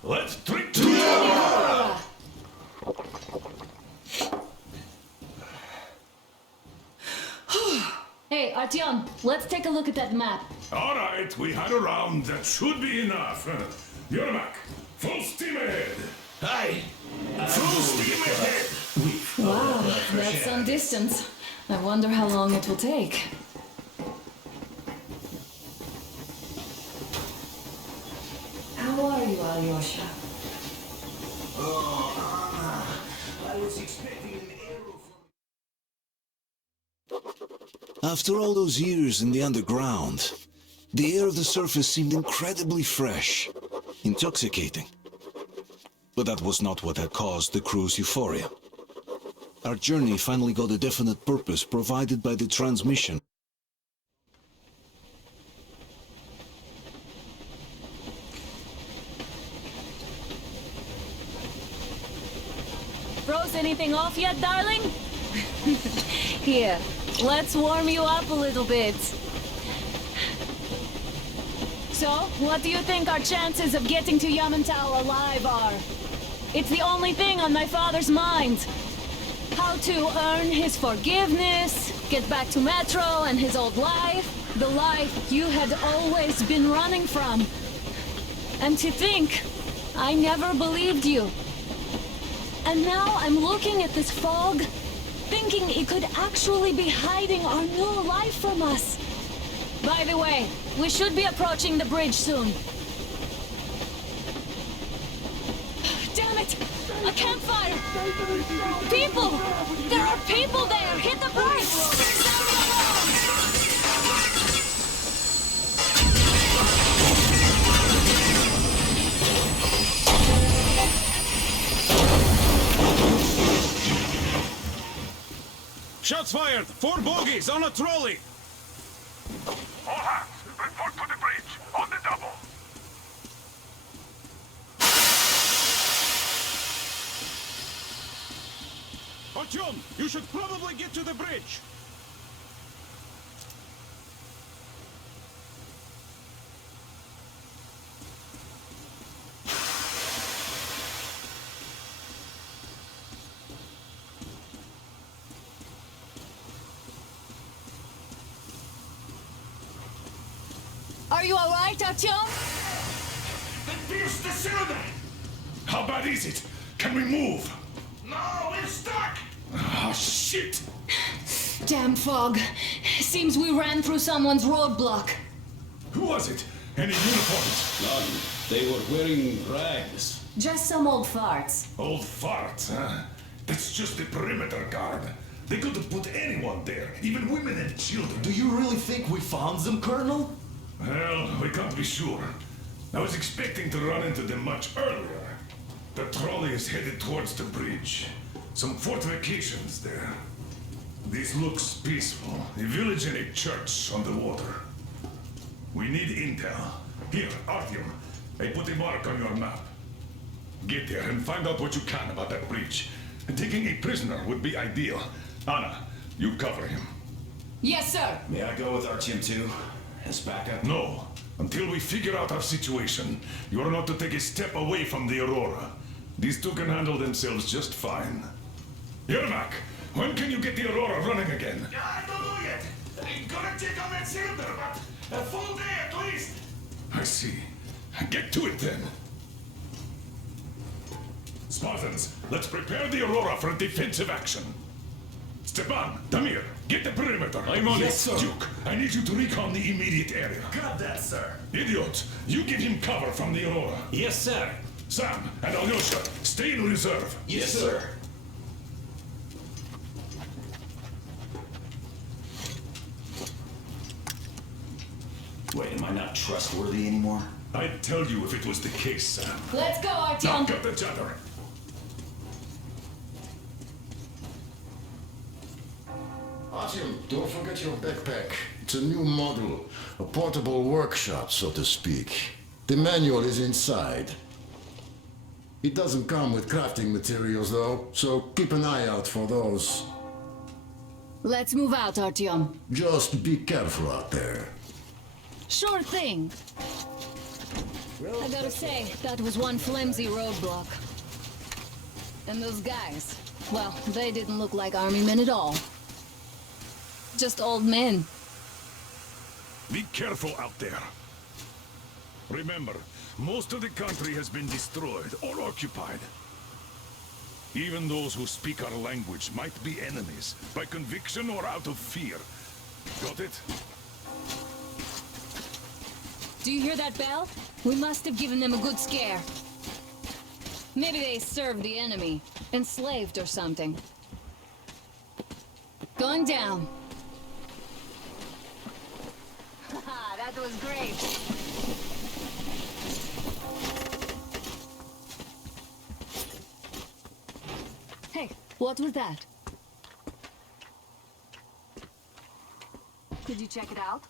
Let's trick to Aurora! Hey, Artyom, let's take a look at that map. All right, we had a round. That should be enough. Yermak, full steam ahead. Aye. Full steam ahead. Wow, that's some distance. I wonder how long it will take. How are you, Alyosha? Oh, Anna. I was expecting an arrow from... After all those years in the underground, the air of the surface seemed incredibly fresh, intoxicating. But that was not what had caused the crew's euphoria. Our journey finally got a definite purpose provided by the transmission. Froze anything off yet, darling? Here, let's warm you up a little bit. So, what do you think our chances of getting to Yamantau alive are? It's the only thing on my father's mind. How to earn his forgiveness, get back to Metro and his old life, the life you had always been running from. And to think, I never believed you. And now I'm looking at this fog, thinking it could actually be hiding our new life from us. By the way, we should be approaching the bridge soon. Damn it! A campfire! People! There are people there! Hit the brakes! Sound the alarm! Shots fired! 4 bogies on a trolley! All hands, report to the bridge, on the double. Artyom, you should probably get to the bridge! Are you alright, Artyom? Pierce the cylinder! How bad is it? Can we move? No, we're stuck! Ah, shit! Damn fog. Seems we ran through someone's roadblock. Who was it? Any uniforms? None. They were wearing rags. Just some old farts. Old farts, huh? That's just the perimeter guard. They could have put anyone there, even women and children. Do you really think we found them, Colonel? Well, we can't be sure. I was expecting to run into them much earlier. The trolley is headed towards the bridge. Some fortifications there. This looks peaceful. A village and a church on the water. We need intel. Here, Artyom, I put a mark on your map. Get there and find out what you can about that bridge. Taking a prisoner would be ideal. Anna, you cover him. Yes, sir. May I go with Artyom too? As backup? No. Until we figure out our situation, you are not to take a step away from the Aurora. These two can handle themselves just fine. Yermak, when can you get the Aurora running again? I don't know yet. I'm gonna check on that cylinder, but a full day at least. I see. Get to it then. Spartans, let's prepare the Aurora for a defensive action. Stepan, Damir, get the perimeter. I'm on it. Yes, sir. Duke, I need you to recon the immediate area. Got that, sir. Idiot, you give him cover from the Aurora. Yes, sir. Sam and Alyosha, stay in reserve. Yes, sir. Wait, am I not trustworthy anymore? I'd tell you if it was the case, Sam. Let's go, Now Artyom. cut the chatter. Artyom, don't forget your backpack. It's a new model, a portable workshop, so to speak. The manual is inside. It doesn't come with crafting materials, though, so keep an eye out for those. Let's move out, Artyom. Just be careful out there. Sure thing. I gotta say, that was one flimsy roadblock. And those guys, well, they didn't look like army men at all. Just old men. Be careful out there. Remember, most of the country has been destroyed or occupied. Even those who speak our language might be enemies, by conviction or out of fear. Got it? Do you hear that bell? We must have given them a good scare. Maybe they served the enemy, enslaved or something. Going down. Haha, that was great. Hey, what was that? Could you check it out?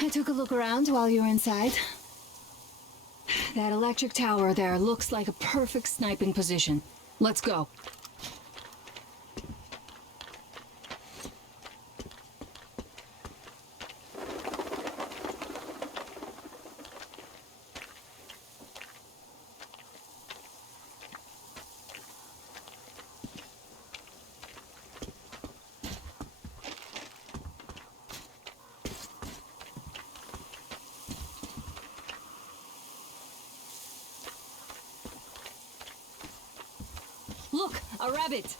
I took a look around while you were inside. That electric tower there looks like a perfect sniping position. Let's go. Look, a rabbit!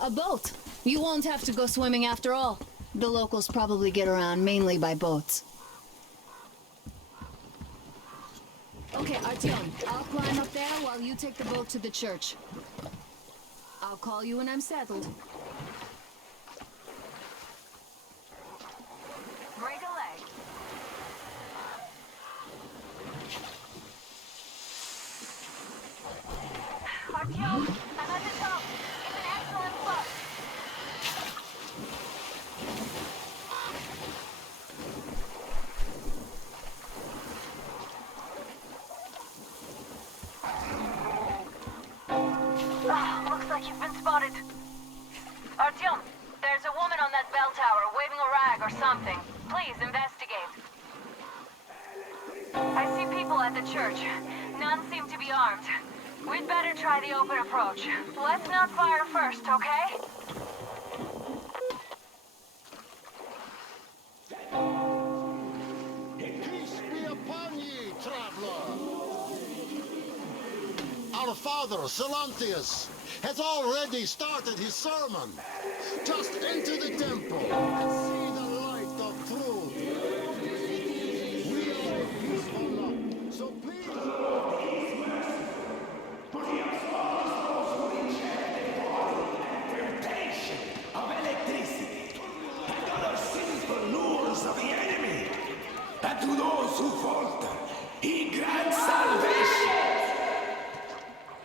A boat! You won't have to go swimming after all. The locals probably get around mainly by boats. Okay, Artyom, I'll climb up there while you take the boat to the church. I'll call you when I'm settled. Break a leg. Artyom, I'm at the top. It's an excellent spot. Looks like you've been spotted. Artyom, there's a woman on that bell tower waving a rag or something. Please investigate. I see people at the church. None seem to be armed. We'd better try the open approach. Let's not fire first, okay? Peace be upon ye, traveler. Our father, Silantius, has already started his sermon. Just enter the temple and see the light of truth. We are a peaceful lot, so please... Of electricity and other sinful lures of the enemy, and to those who falter, he grants salvation.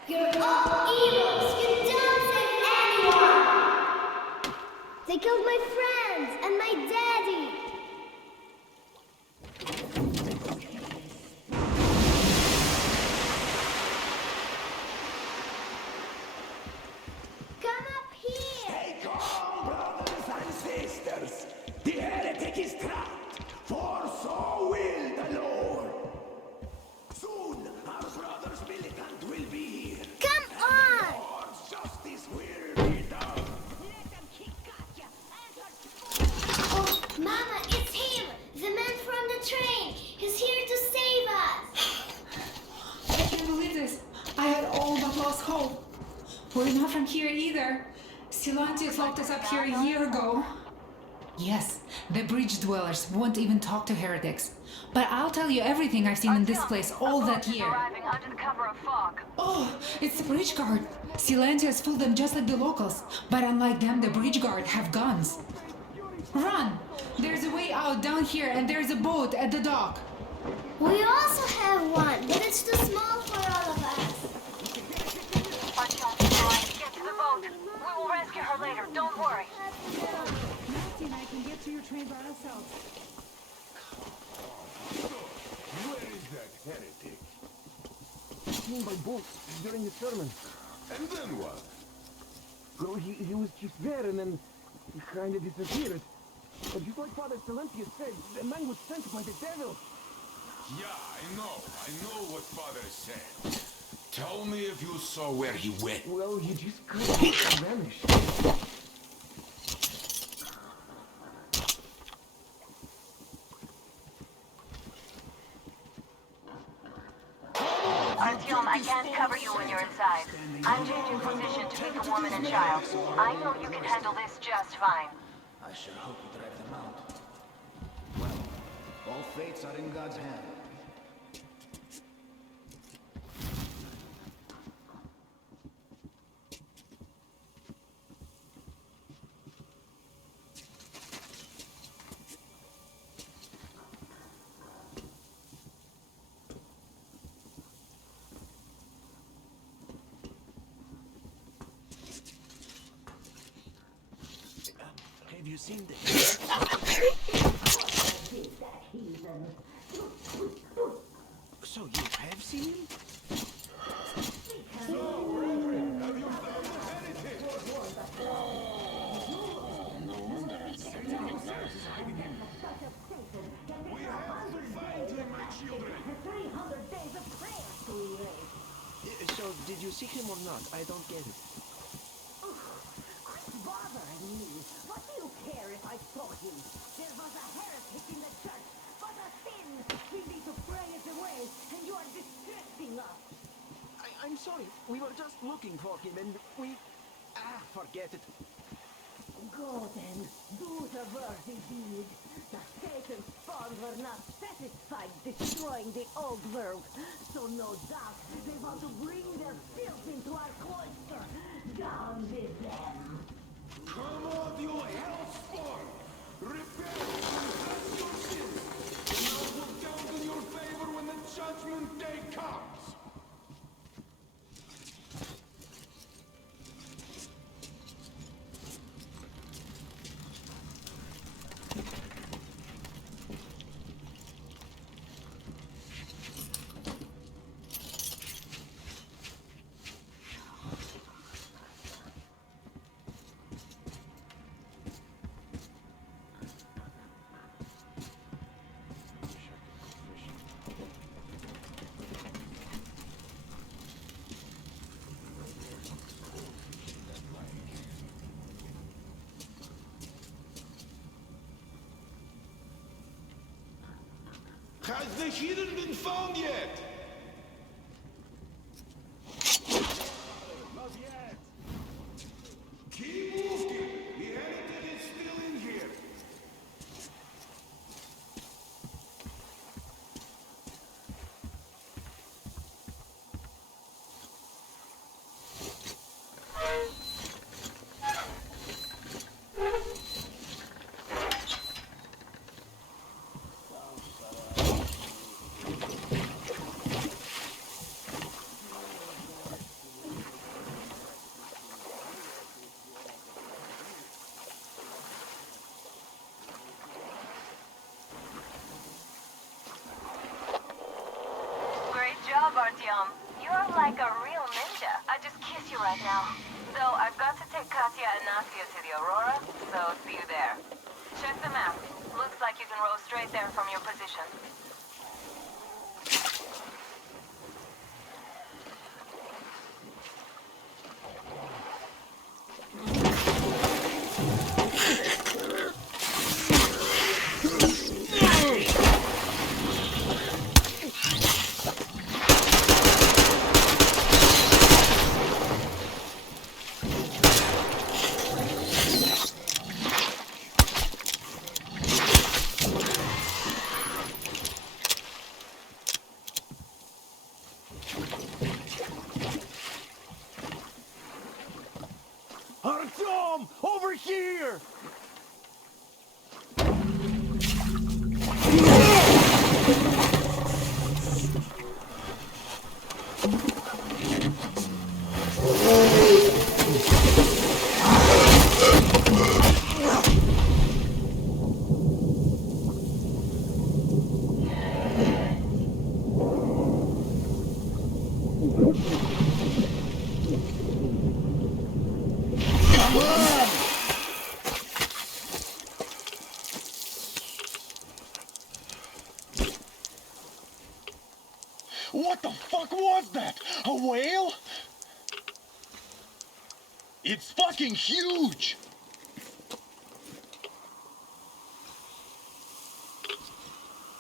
You're all evils! You don't save anyone! They killed my friends and my daddy! Come up here! Take on, brothers and sisters! The heretic is trapped, for so will the Lord. Soon, our brothers militant will be here. Come on! Lord's justice will be done. Oh, Mama, it's him! The man from the train! He's here to save us! I can't believe this. I had all but lost hope. We're not from here either. Silantius locked us up here a year ago. Yes, the bridge dwellers won't even talk to heretics. But I'll tell you everything I've seen in this place all that year. Arriving under the cover of fog. Oh, it's the bridge guard. Silantius fooled them just like the locals. But unlike them, the bridge guard have guns. Run! There's a way out down here and there's a boat at the dock. We also have one, but it's too small for all of us. Artyom, get to the boat. We will rescue her later, don't worry. Nancy and I can get to your train by ourselves. Where is that heretic? Seen by boats during the sermon. And then what? Well, he was just there and then he kind of disappeared. But just like Father Silantius said, the man was sent by the devil. Yeah, I know what Father said. Tell me if you saw where he went. Well, he just kind of vanished. Artyom, I can't cover you when you're inside. I'm changing position to meet the woman and child. I know you can handle this just fine. I sure hope we drive them out. Well, all fates are in God's hand. Have you seen this? So you have seen him? So did you see him or not? I don't get it. Quit bothering me. What do you care if I saw him? There was a heretic in the church, but a sin. We need to pray it away, and you are distracting us. I'm sorry. We were just looking for him and we... forget it. Go then, do the worthy deed. The Satan's spawn were not satisfied destroying the old world, so no doubt they want to bring their filth into our cloister. Down with them! Come on, you hellspawn! Repent and confess your sins, and I will count in your favor when the judgment day comes! Has the heathen been found yet? Not yet! Keep moving! The heretic is still in here! Artyom, you're like a real ninja. I just kiss you right now. Though I've got to take Katya and Nastia to the Aurora, so see you there. Check the map. Looks like you can row straight there from your position. Artyom! Over here! What the fuck was that? A whale? It's fucking huge!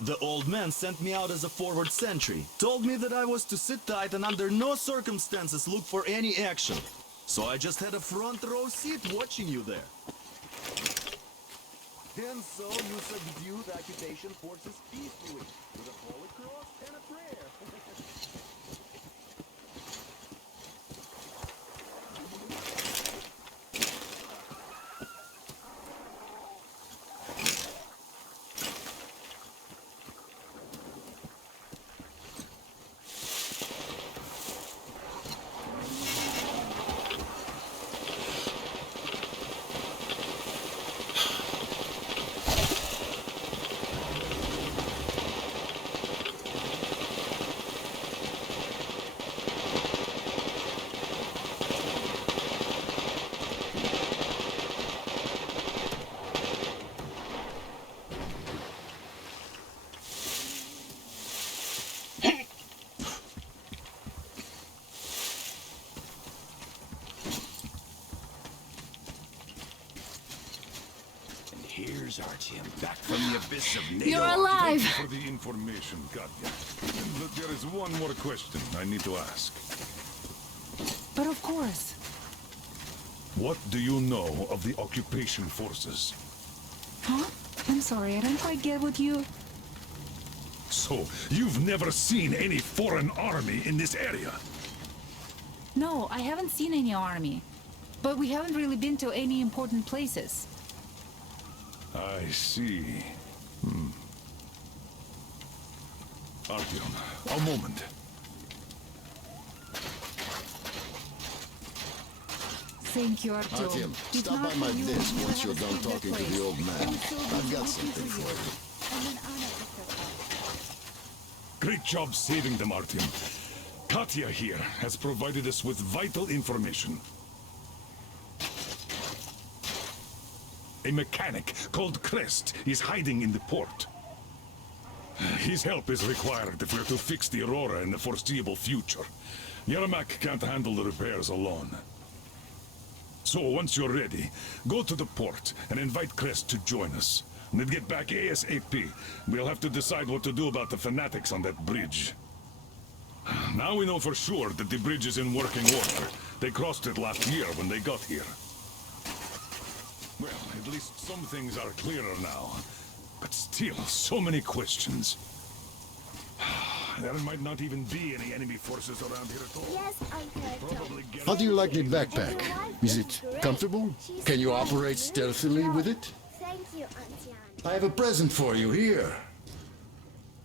The old man sent me out as a forward sentry. Told me that I was to sit tight and under no circumstances look for any action. So I just had a front row seat watching you there. And so you subdue the occupation forces peacefully with a holy cross and a prayer. Here's Artyom, back from the abyss of NATO. You're alive! Thank you for the information, Katya. But there is one more question I need to ask. But of course. What do you know of the occupation forces? Huh? I'm sorry, I don't quite get what you... So, you've never seen any foreign army in this area? No, I haven't seen any army. But we haven't really been to any important places. I see. Artyom, a moment. Thank you, Artyom. Artyom, If stop not by my for you, desk we once would you're have done escaped that talking to place. the old man. And so I've got looking something for for you. you. And an unexpected. Great job saving them, Artyom. Katya here has provided us with vital information. A mechanic called Crest is hiding in the port. His help is required if we're to fix the Aurora in the foreseeable future. Yermak can't handle the repairs alone. So, once you're ready, go to the port and invite Crest to join us. And then get back ASAP. We'll have to decide what to do about the fanatics on that bridge. Now we know for sure that the bridge is in working order. They crossed it last year when they got here. Well, at least some things are clearer now. But still, so many questions. There might not even be any enemy forces around here at all. Yes, Uncle. How do you like the backpack? Is it comfortable? Can you operate stealthily with it? Thank you, Artyom. I have a present for you here.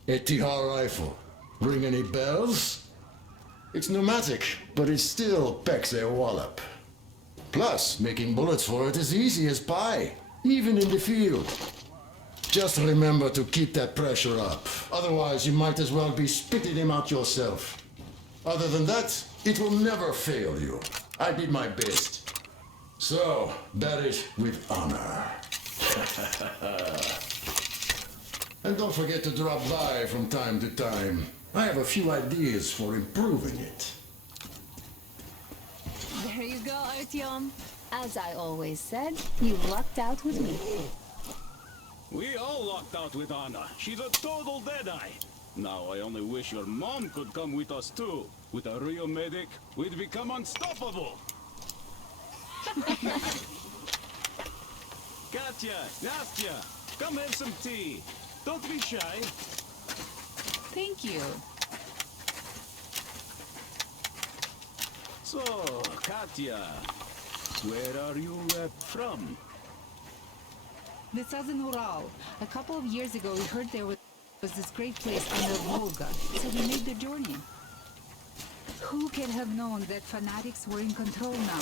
A Tihar rifle. Ring any bells? It's pneumatic, but it still packs a wallop. Plus, making bullets for it is easy as pie, even in the field. Just remember to keep that pressure up. Otherwise, you might as well be spitting him out yourself. Other than that, it will never fail you. I did my best. So, bear it with honor. And don't forget to drop by from time to time. I have a few ideas for improving it. There you go, Artyom. As I always said, you lucked out with me. We all lucked out with Anna. She's a total deadeye. Now I only wish your mom could come with us too. With a real medic, we'd become unstoppable. Katya, Nastya, come have some tea. Don't be shy. Thank you. So, Katya, where are you from? The southern Ural. A couple of years ago, we heard there was this great place on the Volga, so we made the journey. Who could have known that fanatics were in control now?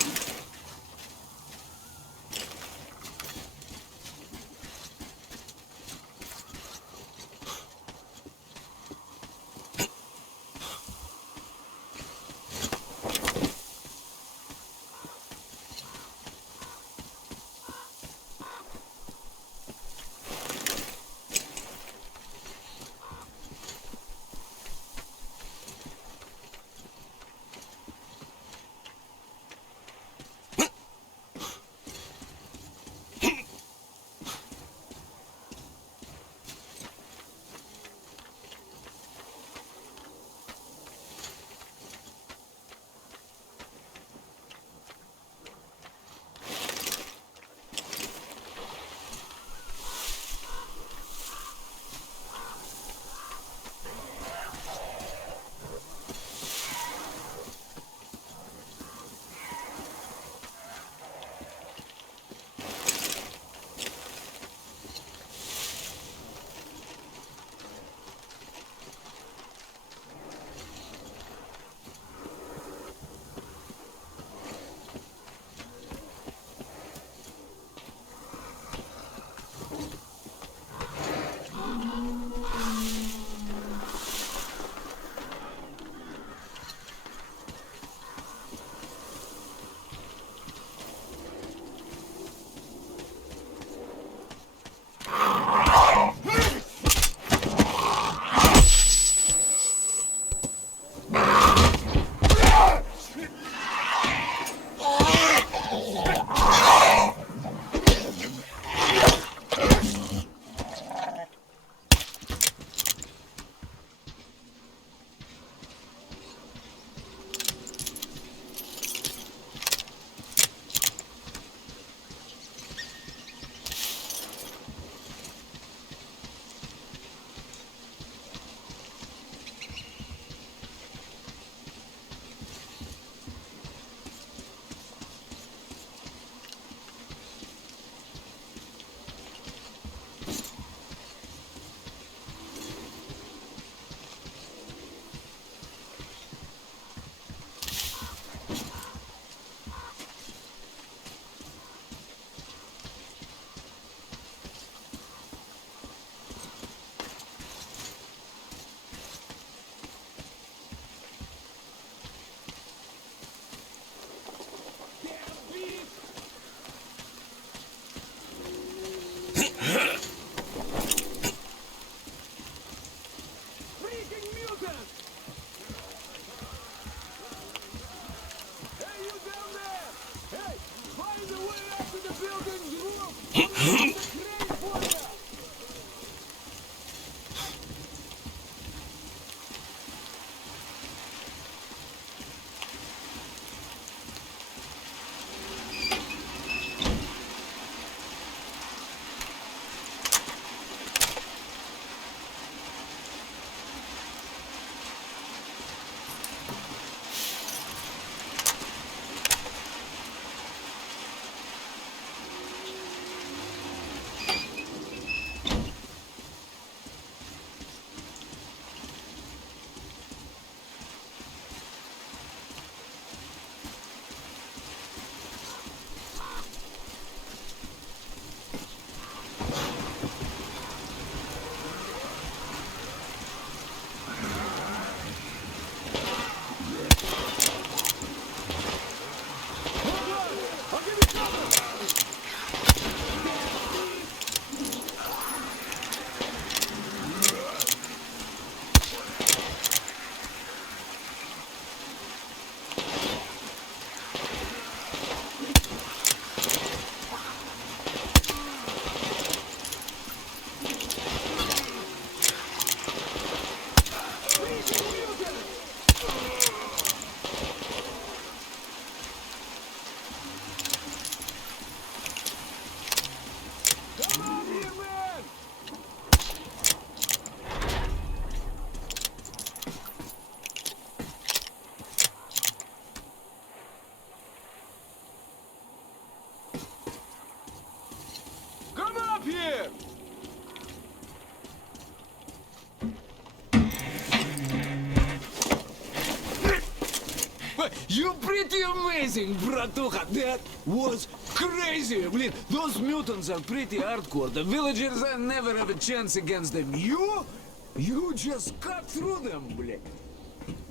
You pretty amazing, bratuха. That was crazy. Блин, those mutants are pretty hardcore. The villagers, I never have a chance against them. You just cut through them, блин.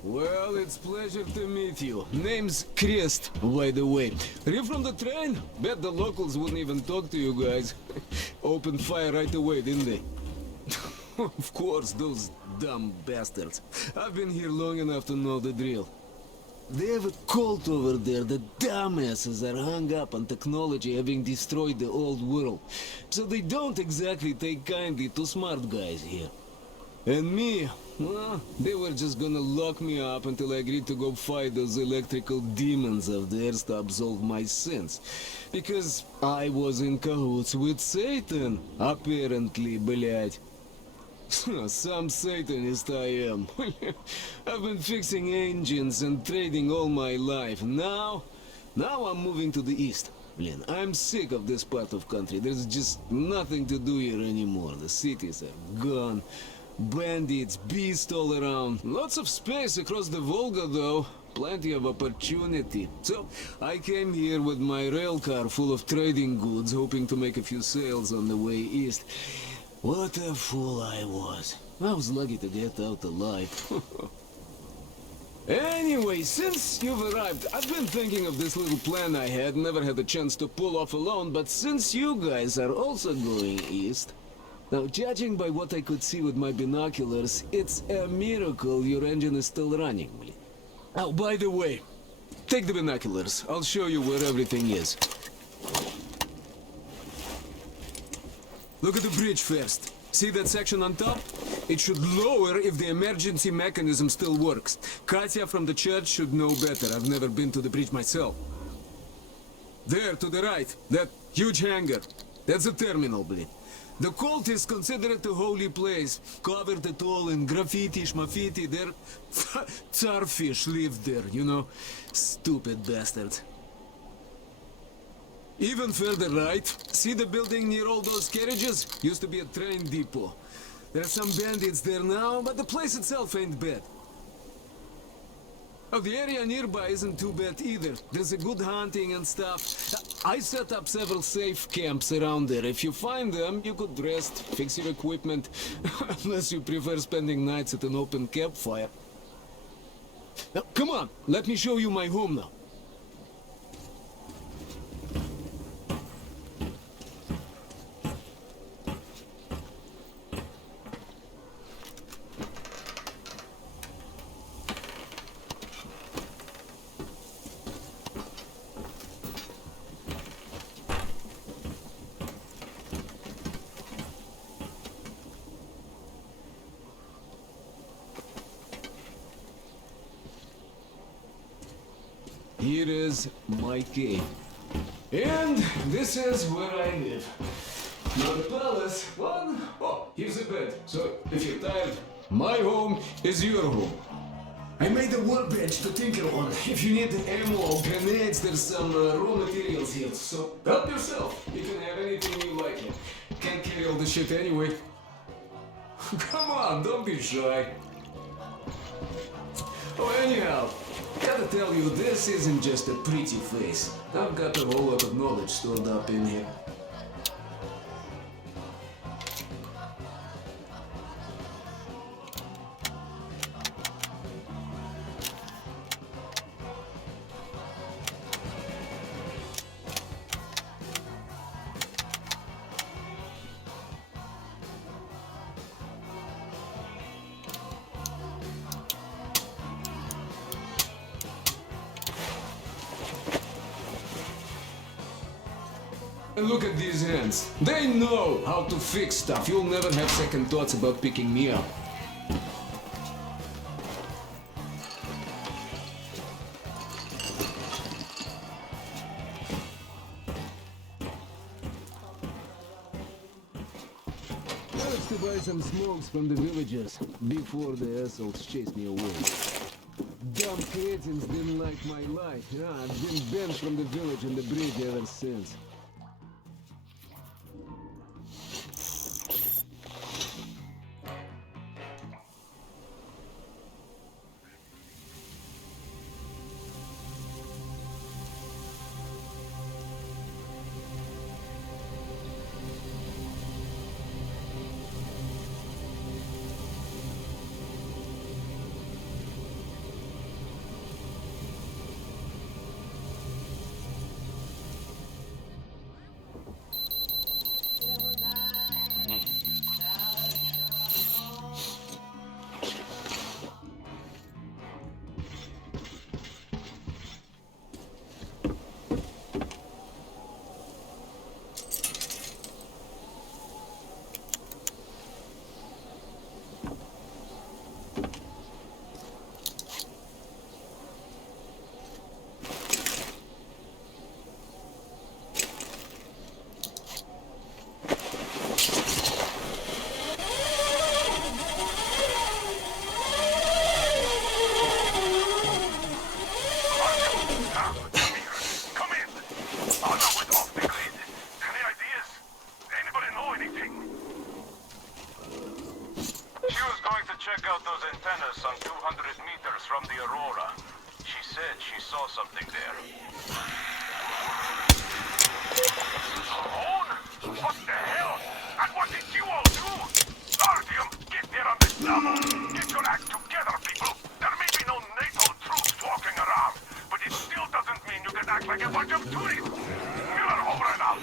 Well, it's pleasure to meet you. Name's Crest, by the way. Are you from the train? Bet the locals wouldn't even talk to you guys. Opened fire right away, didn't they? Of course, those dumb bastards. I've been here long enough to know the drill. They have a cult over there. The dumbasses are hung up on technology having destroyed the old world. So they don't exactly take kindly to smart guys here. And me, well, they were just gonna lock me up until I agreed to go fight those electrical demons of theirs to absolve my sins. Because I was in cahoots with Satan, apparently, блядь. Some Satanist I am. I've been fixing engines and trading all my life. Now I'm moving to the east. Blin, I'm sick of this part of country. There's just nothing to do here anymore. The cities are gone. Bandits, beasts all around. Lots of space across the Volga, though. Plenty of opportunity. So, I came here with my rail car full of trading goods, hoping to make a few sales on the way east. What a fool I was. I was lucky to get out alive. Anyway, since you've arrived, I've been thinking of this little plan I had, never had a chance to pull off alone, but since you guys are also going east... Now, judging by what I could see with my binoculars, it's a miracle your engine is still running. Oh, by the way, take the binoculars. I'll show you where everything is. Look at the bridge first. See that section on top? It should lower if the emergency mechanism still works. Katya from the church should know better. I've never been to the bridge myself. There, to the right, that huge hangar. That's a terminal, bleed. The cult is considered a holy place, covered it all in graffiti, schmaffiti. Their tsarfish lived there, you know. Stupid bastards. Even further right, see the building near all those carriages? Used to be a train depot. There are some bandits there now, but the place itself ain't bad. Oh, the area nearby isn't too bad either. There's a good hunting and stuff. I set up several safe camps around there. If you find them, you could rest, fix your equipment. Unless you prefer spending nights at an open campfire. Now, come on, let me show you my home now. Here is my cave. And this is where I live. Now the palace, one, oh, here's a bed. So if you're tired, my home is your home. I made a workbench to tinker on. If you need ammo or grenades, there's some raw materials here. So help yourself. You can have anything you like. Can't carry all the shit anyway. Come on, don't be shy. Oh, anyhow, gotta tell you, this isn't just a pretty face. I've got a whole lot of knowledge stored up in here. And look at these hands. They know how to fix stuff. You'll never have second thoughts about picking me up. Managed to buy some smokes from the villagers before the assholes chased me away. Dumb cretins didn't like my life. Yeah, I've been banned from the village and the bridge ever since. from the Aurora. She said she saw something there. Alone? What the hell? And what did you all do? Artyom, get there on this double. Get your act together, people. There may be no NATO troops walking around, but it still doesn't mean you can act like a bunch of tourists. Miller, over and out.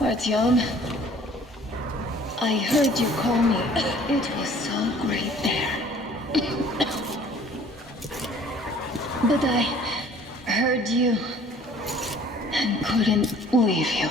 Artyom, I heard you call me. It was so great there. But I heard you and couldn't leave you.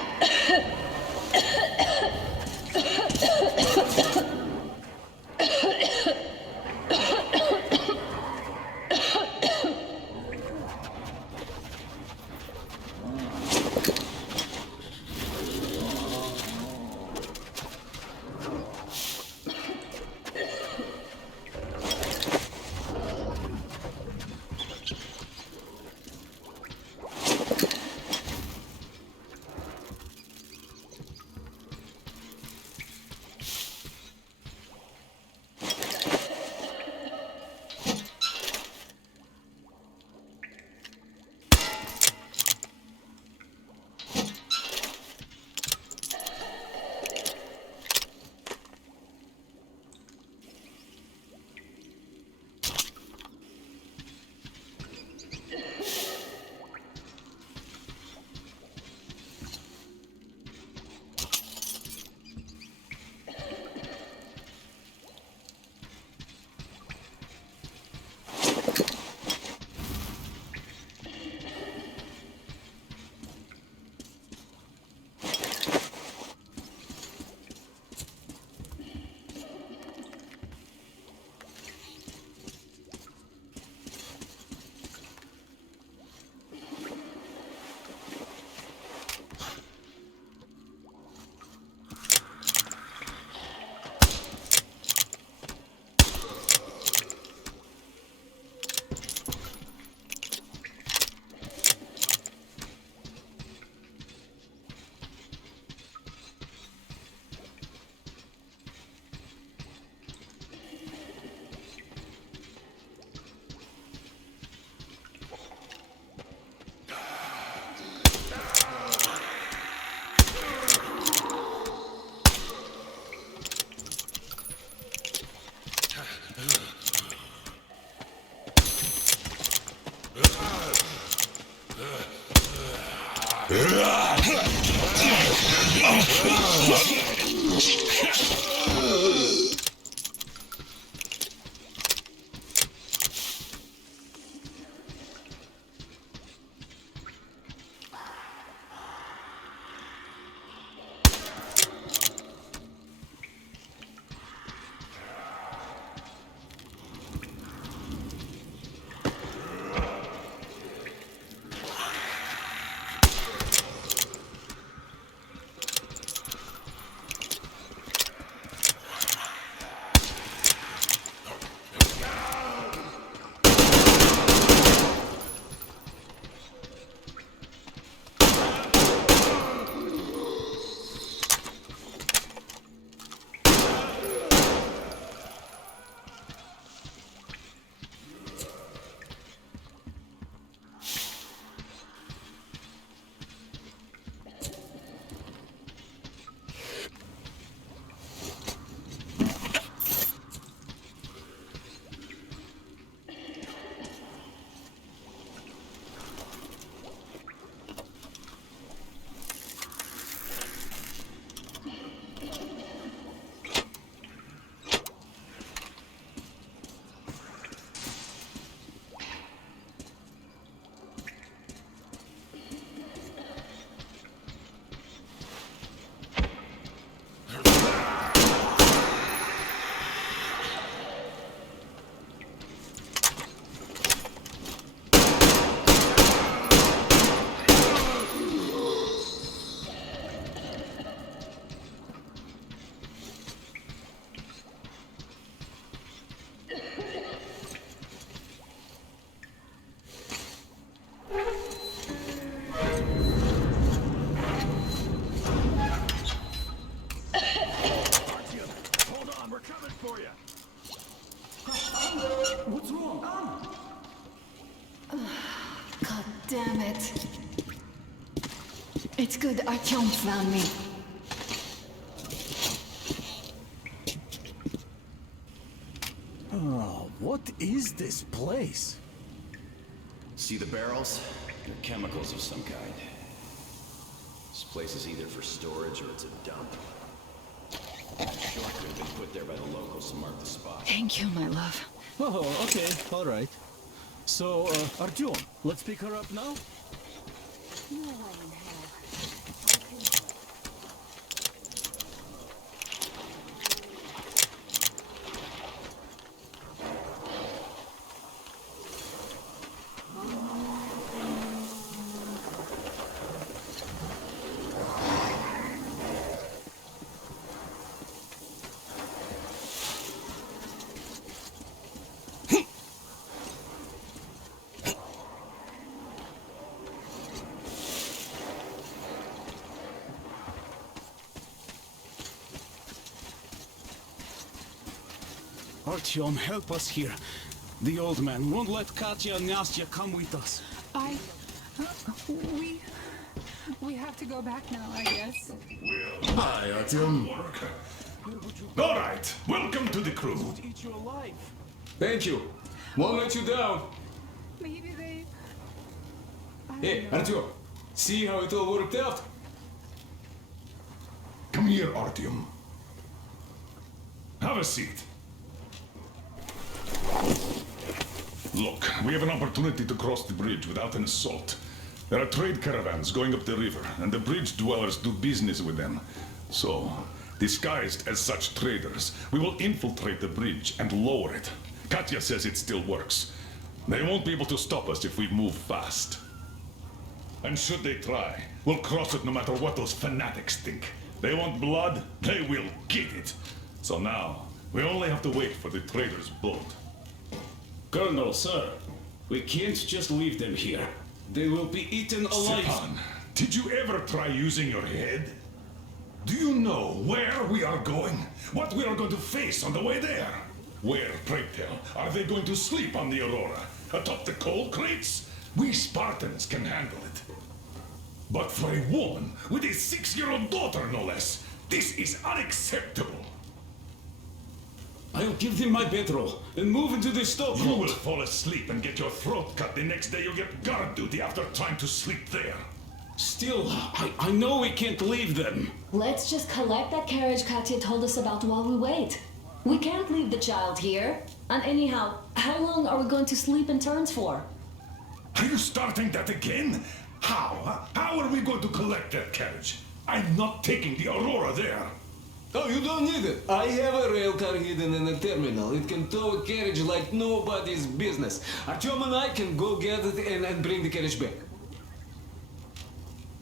It's good Artyom found me. Oh, what is this place? See the barrels? They're chemicals of some kind. This place is either for storage or it's a dump. Sure could have been put there by the locals to mark the spot. Thank you, my love. Oh, okay, all right. So, Artyom, let's pick her up now? No way in hell. Artyom, help us here. The old man won't let Katya and Nastya come with us. We have to go back now, I guess. Hi, Artyom. All right, welcome to the crew. Eat you alive. Thank you. Won't let you down. Maybe they... Hey, Artyom, see how it all worked out? Come here, Artyom. Have a seat. Look, we have an opportunity to cross the bridge without an assault. There are trade caravans going up the river, and the bridge dwellers do business with them. So, disguised as such traders, we will infiltrate the bridge and lower it. Katya says it still works. They won't be able to stop us if we move fast. And should they try, we'll cross it no matter what those fanatics think. They want blood, they will get it. So now, we only have to wait for the trader's boat. Colonel, sir, we can't just leave them here. They will be eaten alive. Stepan, did you ever try using your head? Do you know where we are going? What we are going to face on the way there? Where, pray tell, are they going to sleep on the Aurora? Atop the coal crates? We Spartans can handle it. But for a woman with a 6-year-old daughter, no less, this is unacceptable. I'll give them my bedroll and move into the stokehold. You will fall asleep and get your throat cut the next day you get guard duty after trying to sleep there. Still, I know we can't leave them. Let's just collect that carriage Katya told us about while we wait. We can't leave the child here. And anyhow, how long are we going to sleep in turns for? Are you starting that again? How? How are we going to collect that carriage? I'm not taking the Aurora there. Oh, you don't need it. I have a rail car hidden in the terminal. It can tow a carriage like nobody's business. Artyom and I can go get it and bring the carriage back.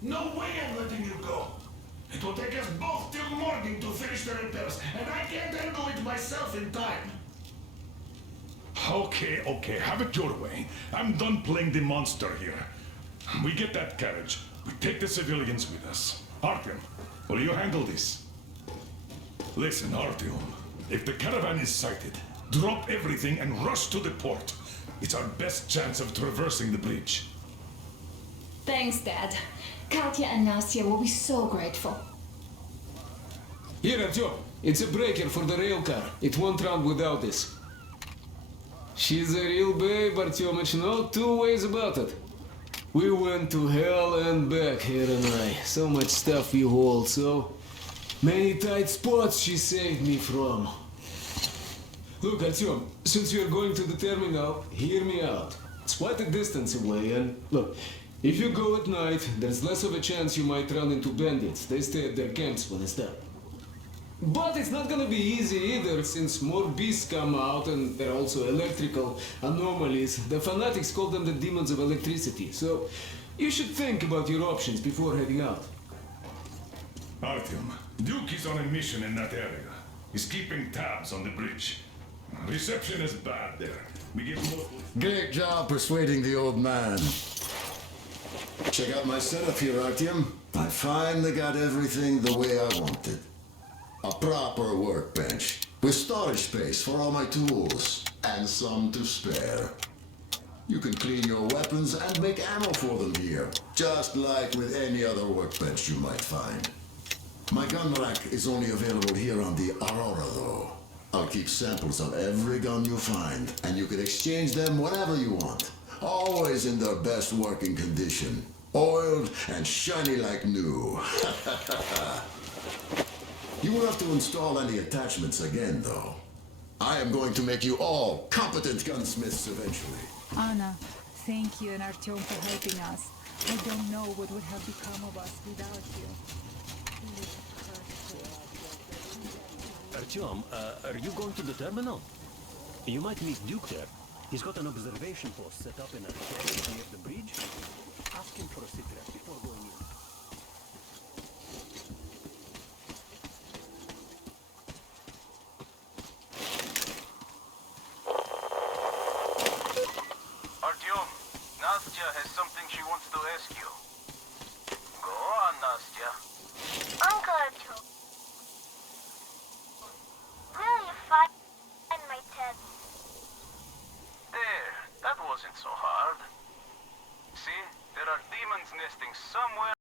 No way I'm letting you go. It will take us both till morning to finish the repairs, and I can't handle it myself in time. Okay, have it your way. I'm done playing the monster here. We get that carriage. We take the civilians with us. Artyom, will you handle this? Listen, Artyom. If the caravan is sighted, drop everything and rush to the port. It's our best chance of traversing the bridge. Thanks, Dad. Katya and Nastya will be so grateful. Here, Artyom. It's a breaker for the rail car. It won't run without this. She's a real babe, Artyomich. No two ways about it. We went to hell and back, her and I. So much stuff we hold, so many tight spots she saved me from. Look, Artyom, since we are going to the terminal, hear me out. It's quite a distance away, and look, if you go at night, there's less of a chance you might run into bandits. They stay at their camps when it's dark. But it's not gonna be easy either, since more beasts come out, and there are also electrical anomalies. The fanatics call them the demons of electricity, so you should think about your options before heading out. Artyom, Duke is on a mission in that area. He's keeping tabs on the bridge. Reception is bad there. We get most... Great job persuading the old man. Check out my setup here, Artyom. I finally got everything the way I wanted. A proper workbench, with storage space for all my tools, and some to spare. You can clean your weapons and make ammo for them here, just like with any other workbench you might find. My gun rack is only available here on the Aurora, though. I'll keep samples of every gun you find, and you can exchange them whenever you want. Always in their best working condition. Oiled and shiny like new. You will have to install any attachments again, though. I am going to make you all competent gunsmiths eventually. Anna, thank you and Artyom for helping us. I don't know what would have become of us without you. Artyom, are you going to the terminal? You might meet Duke there. He's got an observation post set up in a shed near the bridge. Ask him for a sit rep before going in. Artyom, Nastya has something she wants to ask you. Go on, Nastya. Uncle Artyom. Will you find my teddy? There, that wasn't so hard. See, there are demons nesting somewhere